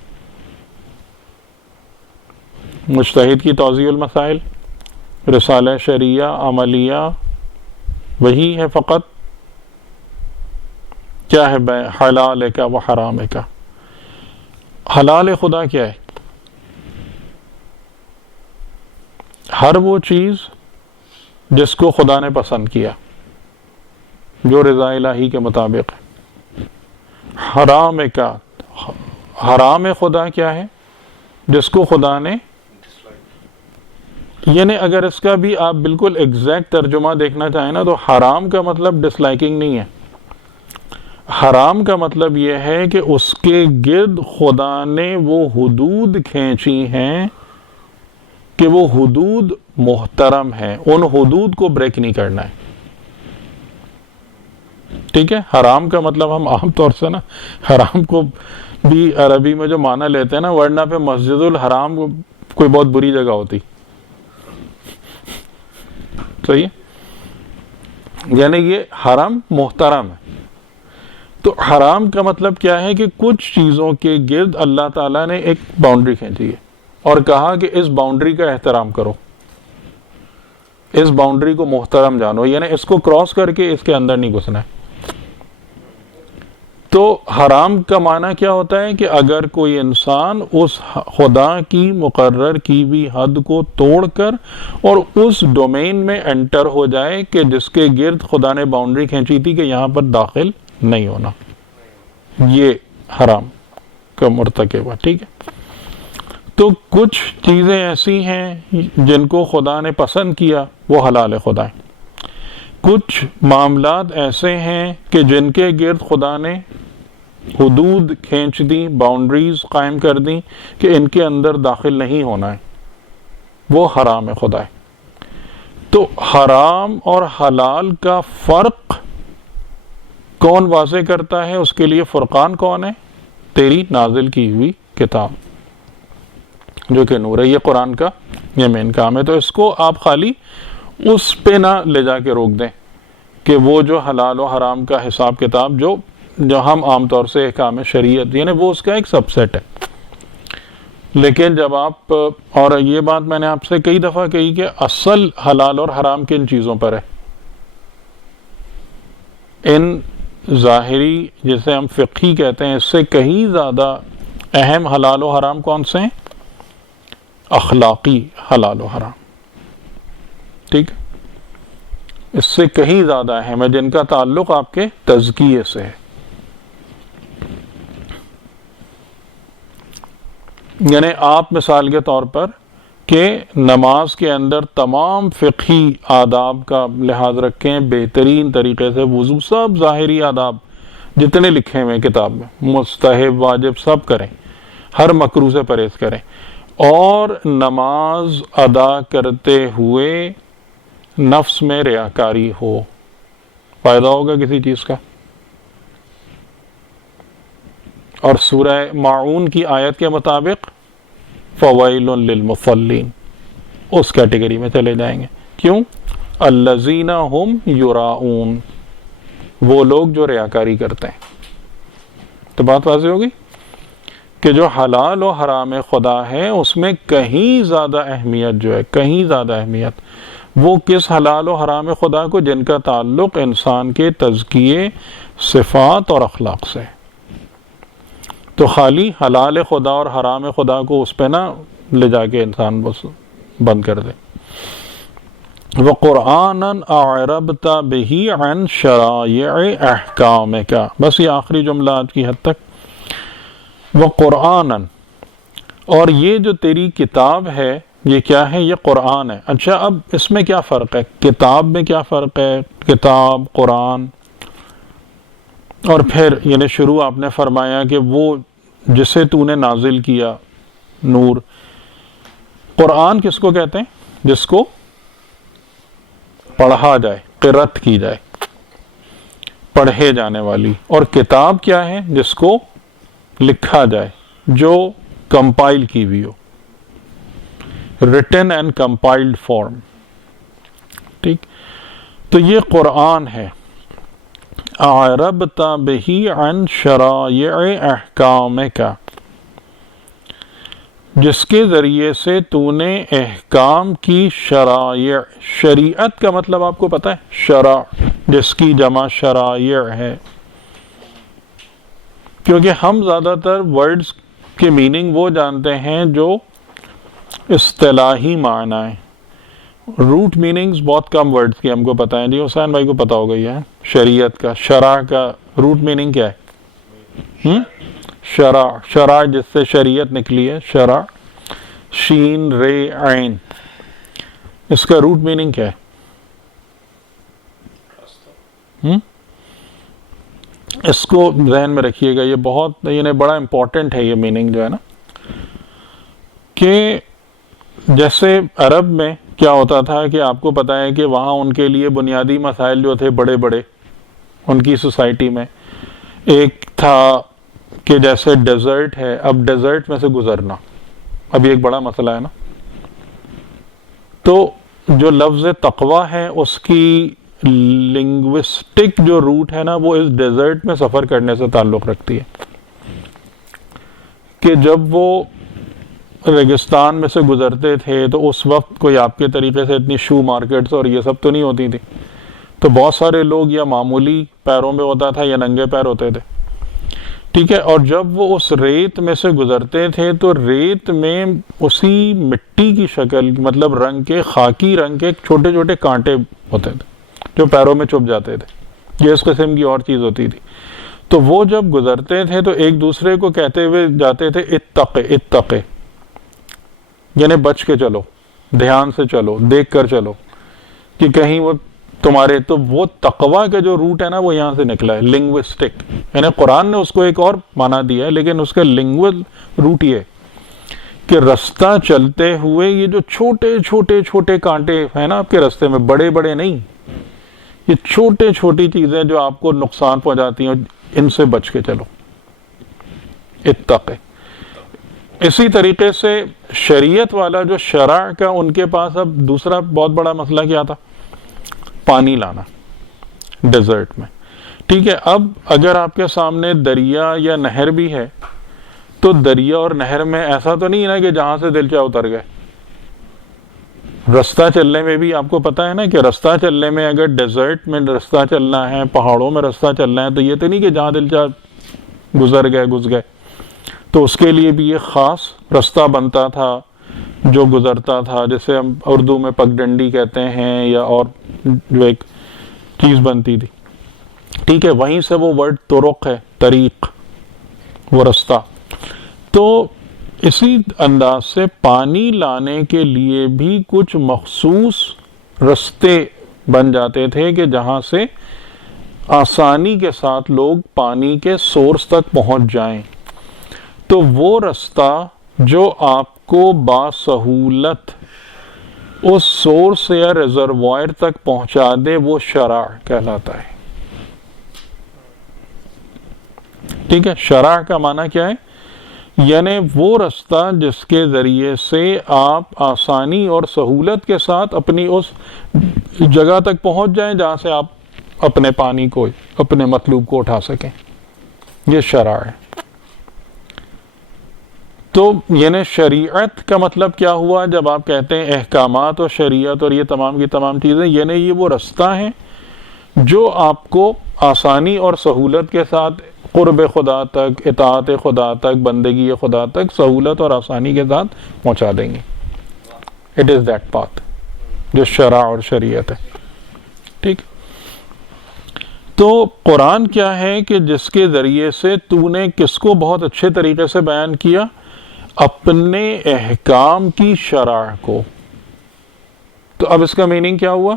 مجتہد کی توضیح المسائل، رسالہ شریعہ عملیہ وہی ہے فقط، کیا ہے؟ حلال کا و حرام کا۔ حلال خدا کیا ہے؟ ہر وہ چیز جس کو خدا نے پسند کیا، جو رضا الہی کے مطابق ہے۔ حرام کا، حرام خدا کیا ہے؟ جس کو خدا نے، یعنی اگر اس کا بھی آپ بالکل ایگزیکٹ ترجمہ دیکھنا چاہیں نا، تو حرام کا مطلب ڈس لائکنگ نہیں ہے۔ حرام کا مطلب یہ ہے کہ اس کے گرد خدا نے وہ حدود کھینچی ہیں کہ وہ حدود محترم ہیں، ان حدود کو بریک نہیں کرنا ہے، ٹھیک ہے۔ حرام کا مطلب ہم عام طور سے نا حرام کو بھی عربی میں جو معنی لیتے ہیں نا، ورنہ پہ مسجد الحرام کوئی بہت بری جگہ ہوتی، صحیح ہے، یعنی یہ حرام محترم ہے۔ تو حرام کا مطلب کیا ہے کہ کچھ چیزوں کے گرد اللہ تعالیٰ نے ایک باؤنڈری کھینچی ہے اور کہا کہ اس باؤنڈری کا احترام کرو، اس باؤنڈری کو محترم جانو، یعنی اس کو کراس کر کے اس کے اندر نہیں گھسنا ہے۔ تو حرام کا معنی کیا ہوتا ہے کہ اگر کوئی انسان اس خدا کی مقرر کی ہوئی حد کو توڑ کر اور اس ڈومین میں انٹر ہو جائے کہ جس کے گرد خدا نے باؤنڈری کھینچی تھی کہ یہاں پر داخل نہیں ہونا، یہ حرام کا مرتکب ہے، ٹھیک ہے۔ تو کچھ چیزیں ایسی ہیں جن کو خدا نے پسند کیا، وہ حلال خدا ہیں۔ کچھ معاملات ایسے ہیں کہ جن کے گرد خدا نے حدود کھینچ دی، باؤنڈریز قائم کر دی کہ ان کے اندر داخل نہیں ہونا ہے، وہ حرام خدا ہے۔ تو حرام اور حلال کا فرق کون واضح کرتا ہے؟ اس کے لیے فرقان کون ہے؟ تیری نازل کی ہوئی کتاب جو کہ نور ہے، یہ قرآن کا یہ مین کام ہے۔ تو اس کو آپ خالی اس پہ نہ لے جا کے روک دیں کہ وہ جو حلال و حرام کا حساب کتاب جو ہم عام طور سے احکام شریعت، یعنی وہ اس کا ایک سب سیٹ ہے۔ لیکن جب آپ، اور یہ بات میں نے آپ سے کئی دفعہ کہی کہ اصل حلال اور حرام کن چیزوں پر ہے؟ ان ظاہری جسے ہم فقہی کہتے ہیں، اس سے کہیں زیادہ اہم حلال و حرام کون سے ہیں؟ اخلاقی حلال و حرام، ٹھیک، اس سے کہیں زیادہ اہم ہے، جن کا تعلق آپ کے تزکیے سے ہے۔ یعنی آپ مثال کے طور پر کہ نماز کے اندر تمام فقہی آداب کا لحاظ رکھیں بہترین طریقے سے، وضو، سب ظاہری آداب جتنے لکھے ہوئے کتاب میں، مستحب واجب سب کریں، ہر مکروہ سے پرہیز کریں، اور نماز ادا کرتے ہوئے نفس میں ریاکاری ہو، فائدہ ہوگا کسی چیز کا. اور سورہ ماعون کی آیت کے مطابق فویل للمصلین اس کیٹیگری میں چلے جائیں گے. کیوں؟ الذین ہم یراؤون، وہ لوگ جو ریاکاری کرتے ہیں. تو بات واضح ہوگی کہ جو حلال و حرام خدا ہے اس میں کہیں زیادہ اہمیت جو ہے، کہیں زیادہ اہمیت وہ کس حلال و حرام خدا کو جن کا تعلق انسان کے تزکیے، صفات اور اخلاق سے. تو خالی حلال خدا اور حرام خدا کو اس پہ نہ لے جا کے انسان بس بند کر دے. وَقُرْآنًا أَعْرَبْتَ بِهِ عَنْ شَرَائِعِ أَحْكَامِكَ، بس یہ آخری جملہ آج کی حد تک. وَقُرْآنًا، اور یہ جو تیری کتاب ہے یہ کیا ہے؟ یہ قرآن ہے. اچھا اب اس میں کیا فرق ہے؟ کتاب میں کیا فرق ہے؟ کتاب، قرآن. اور پھر یعنی شروع آپ نے فرمایا کہ وہ جسے تو نے نازل کیا نور. قرآن کس کو کہتے ہیں؟ جس کو پڑھا جائے، قرأت کی جائے، پڑھے جانے والی. اور کتاب کیا ہے؟ جس کو لکھا جائے، جو کمپائل کی ہوئی ہو، written and compiled form. ٹھیک، تو یہ قرآن ہے. اعربت بہ عن شرائع احکامک، جس کے ذریعے سے تو نے احکام کی شرائع. شریعت کا مطلب آپ کو پتہ ہے؟ شرع، جس کی جمع شرائع ہے. کیونکہ ہم زیادہ تر ورڈز کے میننگ وہ جانتے ہیں جو اصطلاحی معنی ہیں. روٹ میننگز بہت کم ورڈز کی ہم کو پتہ ہیں. جی حسین بھائی کو پتہ ہوگا یہ شریعت کا، شرع کا روٹ میننگ کیا ہے؟ شرع، شرع جس سے شریعت نکلی ہے، شرع، شین رے عین، اس کا روٹ میننگ کیا ہے؟ اس کو ذہن میں رکھیے گا، یہ بہت یعنی بڑا امپورٹنٹ ہے یہ میننگ جو ہے نا. کہ جیسے عرب میں کیا ہوتا تھا کہ آپ کو پتہ ہے کہ وہاں ان کے لیے بنیادی مسائل جو تھے بڑے بڑے ان کی سوسائٹی میں، ایک تھا کہ جیسے ڈیزرٹ ہے، اب ڈیزرٹ میں سے گزرنا اب یہ ایک بڑا مسئلہ ہے نا. تو جو لفظ تقوی ہے اس کی لنگوسٹک جو روٹ ہے نا وہ اس ڈیزرٹ میں سفر کرنے سے تعلق رکھتی ہے. کہ جب وہ ریگستان میں سے گزرتے تھے تو اس وقت کوئی آپ کے طریقے سے اتنی شو مارکیٹس اور یہ سب تو نہیں ہوتی تھی. تو بہت سارے لوگ یا معمولی پیروں میں ہوتا تھا یا ننگے پیر ہوتے تھے. ٹھیک ہے، اور جب وہ اس ریت میں سے گزرتے تھے تو ریت میں اسی مٹی کی شکل، مطلب رنگ کے، خاکی رنگ کے چھوٹے چھوٹے کانٹے ہوتے تھے جو پیروں میں چبھ جاتے تھے. یہ اس قسم کی اور چیز ہوتی تھی. تو وہ جب گزرتے تھے تو ایک دوسرے کو کہتے ہوئے جاتے تھے اتق اتق، یعنی بچ کے چلو، دھیان سے چلو، دیکھ کر چلو کہ کہیں وہ تمہارے. تو وہ تقوی کا جو روٹ ہے نا وہ یہاں سے نکلا ہے، لنگوسٹک. یعنی قرآن نے اس کو ایک اور معنی دیا ہے لیکن اس کا لنگول روٹ یہ کہ رستہ چلتے ہوئے یہ جو چھوٹے چھوٹے چھوٹے کانٹے ہیں نا آپ کے رستے میں، بڑے بڑے نہیں، یہ چھوٹے چھوٹی چیزیں جو آپ کو نقصان پہنچاتی ہیں، ان سے بچ کے چلو، اتق. اسی طریقے سے شریعت والا جو شرع کا، ان کے پاس اب دوسرا بہت بڑا مسئلہ کیا تھا؟ پانی لانا ڈیزرٹ میں. ٹھیک ہے، اب اگر آپ کے سامنے دریا یا نہر بھی ہے تو دریا اور نہر میں ایسا تو نہیں ہے نا کہ جہاں سے دل چاہے اتر گئے. رستہ چلنے میں بھی آپ کو پتہ ہے نا کہ رستہ چلنے میں اگر ڈیزرٹ میں رستہ چلنا ہے، پہاڑوں میں رستہ چلنا ہے، تو یہ تو نہیں کہ جہاں دل چاہے گزر گئے گھس گئے. تو اس کے لیے بھی ایک خاص رستہ بنتا تھا جو گزرتا تھا، جسے ہم اردو میں پگڈنڈی کہتے ہیں، یا اور جو ایک چیز بنتی تھی. ٹھیک ہے، وہیں سے وہ ورڈ طرق ہے، طریق، وہ رستہ. تو اسی انداز سے پانی لانے کے لیے بھی کچھ مخصوص رستے بن جاتے تھے کہ جہاں سے آسانی کے ساتھ لوگ پانی کے سورس تک پہنچ جائیں، تو وہ رستہ جو آپ کو باسہولت اس سورس یا ریزروائر تک پہنچا دے وہ شرع کہلاتا ہے. ٹھیک ہے، شرع کا معنی کیا ہے؟ یعنی وہ رستہ جس کے ذریعے سے آپ آسانی اور سہولت کے ساتھ اپنی اس جگہ تک پہنچ جائیں جہاں سے آپ اپنے پانی کو، اپنے مطلوب کو اٹھا سکیں، یہ شرع ہے. تو یعنی شریعت کا مطلب کیا ہوا جب آپ کہتے ہیں احکامات اور شریعت اور یہ تمام کی تمام چیزیں، یعنی یہ وہ رستہ ہیں جو آپ کو آسانی اور سہولت کے ساتھ قرب خدا تک، اطاعت خدا تک، بندگی خدا تک سہولت اور آسانی کے ساتھ پہنچا دیں گے. اٹ از دیٹ پاتھ جو شرع اور شریعت ہے. ٹھیک، تو قرآن کیا ہے کہ جس کے ذریعے سے تو نے کس کو بہت اچھے طریقے سے بیان کیا؟ اپنے احکام کی شرع کو. تو اب اس کا میننگ کیا ہوا؟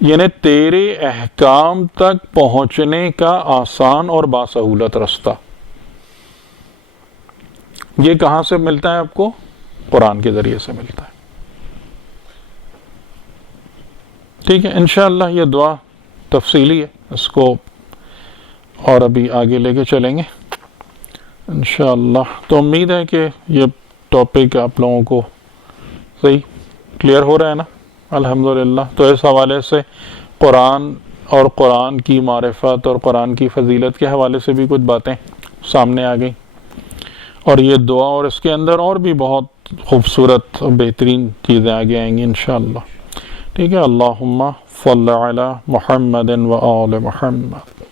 یعنی تیرے احکام تک پہنچنے کا آسان اور باسہولت رستہ. یہ کہاں سے ملتا ہے آپ کو؟ قرآن کے ذریعے سے ملتا ہے. ٹھیک ہے، انشاءاللہ یہ دعا تفصیلی ہے، اس کو اور ابھی آگے لے کے چلیں گے انشاءاللہ. تو امید ہے کہ یہ ٹاپک آپ لوگوں کو صحیح کلیئر ہو رہا ہے نا؟ الحمدللہ. تو اس حوالے سے قرآن اور قرآن کی معرفت اور قرآن کی فضیلت کے حوالے سے بھی کچھ باتیں سامنے آ گئیں، اور یہ دعا اور اس کے اندر اور بھی بہت خوبصورت اور بہترین چیزیں آگے آئیں گی انشاءاللہ. ٹھیک ہے، اللہم صلی علی محمد و آل محمد.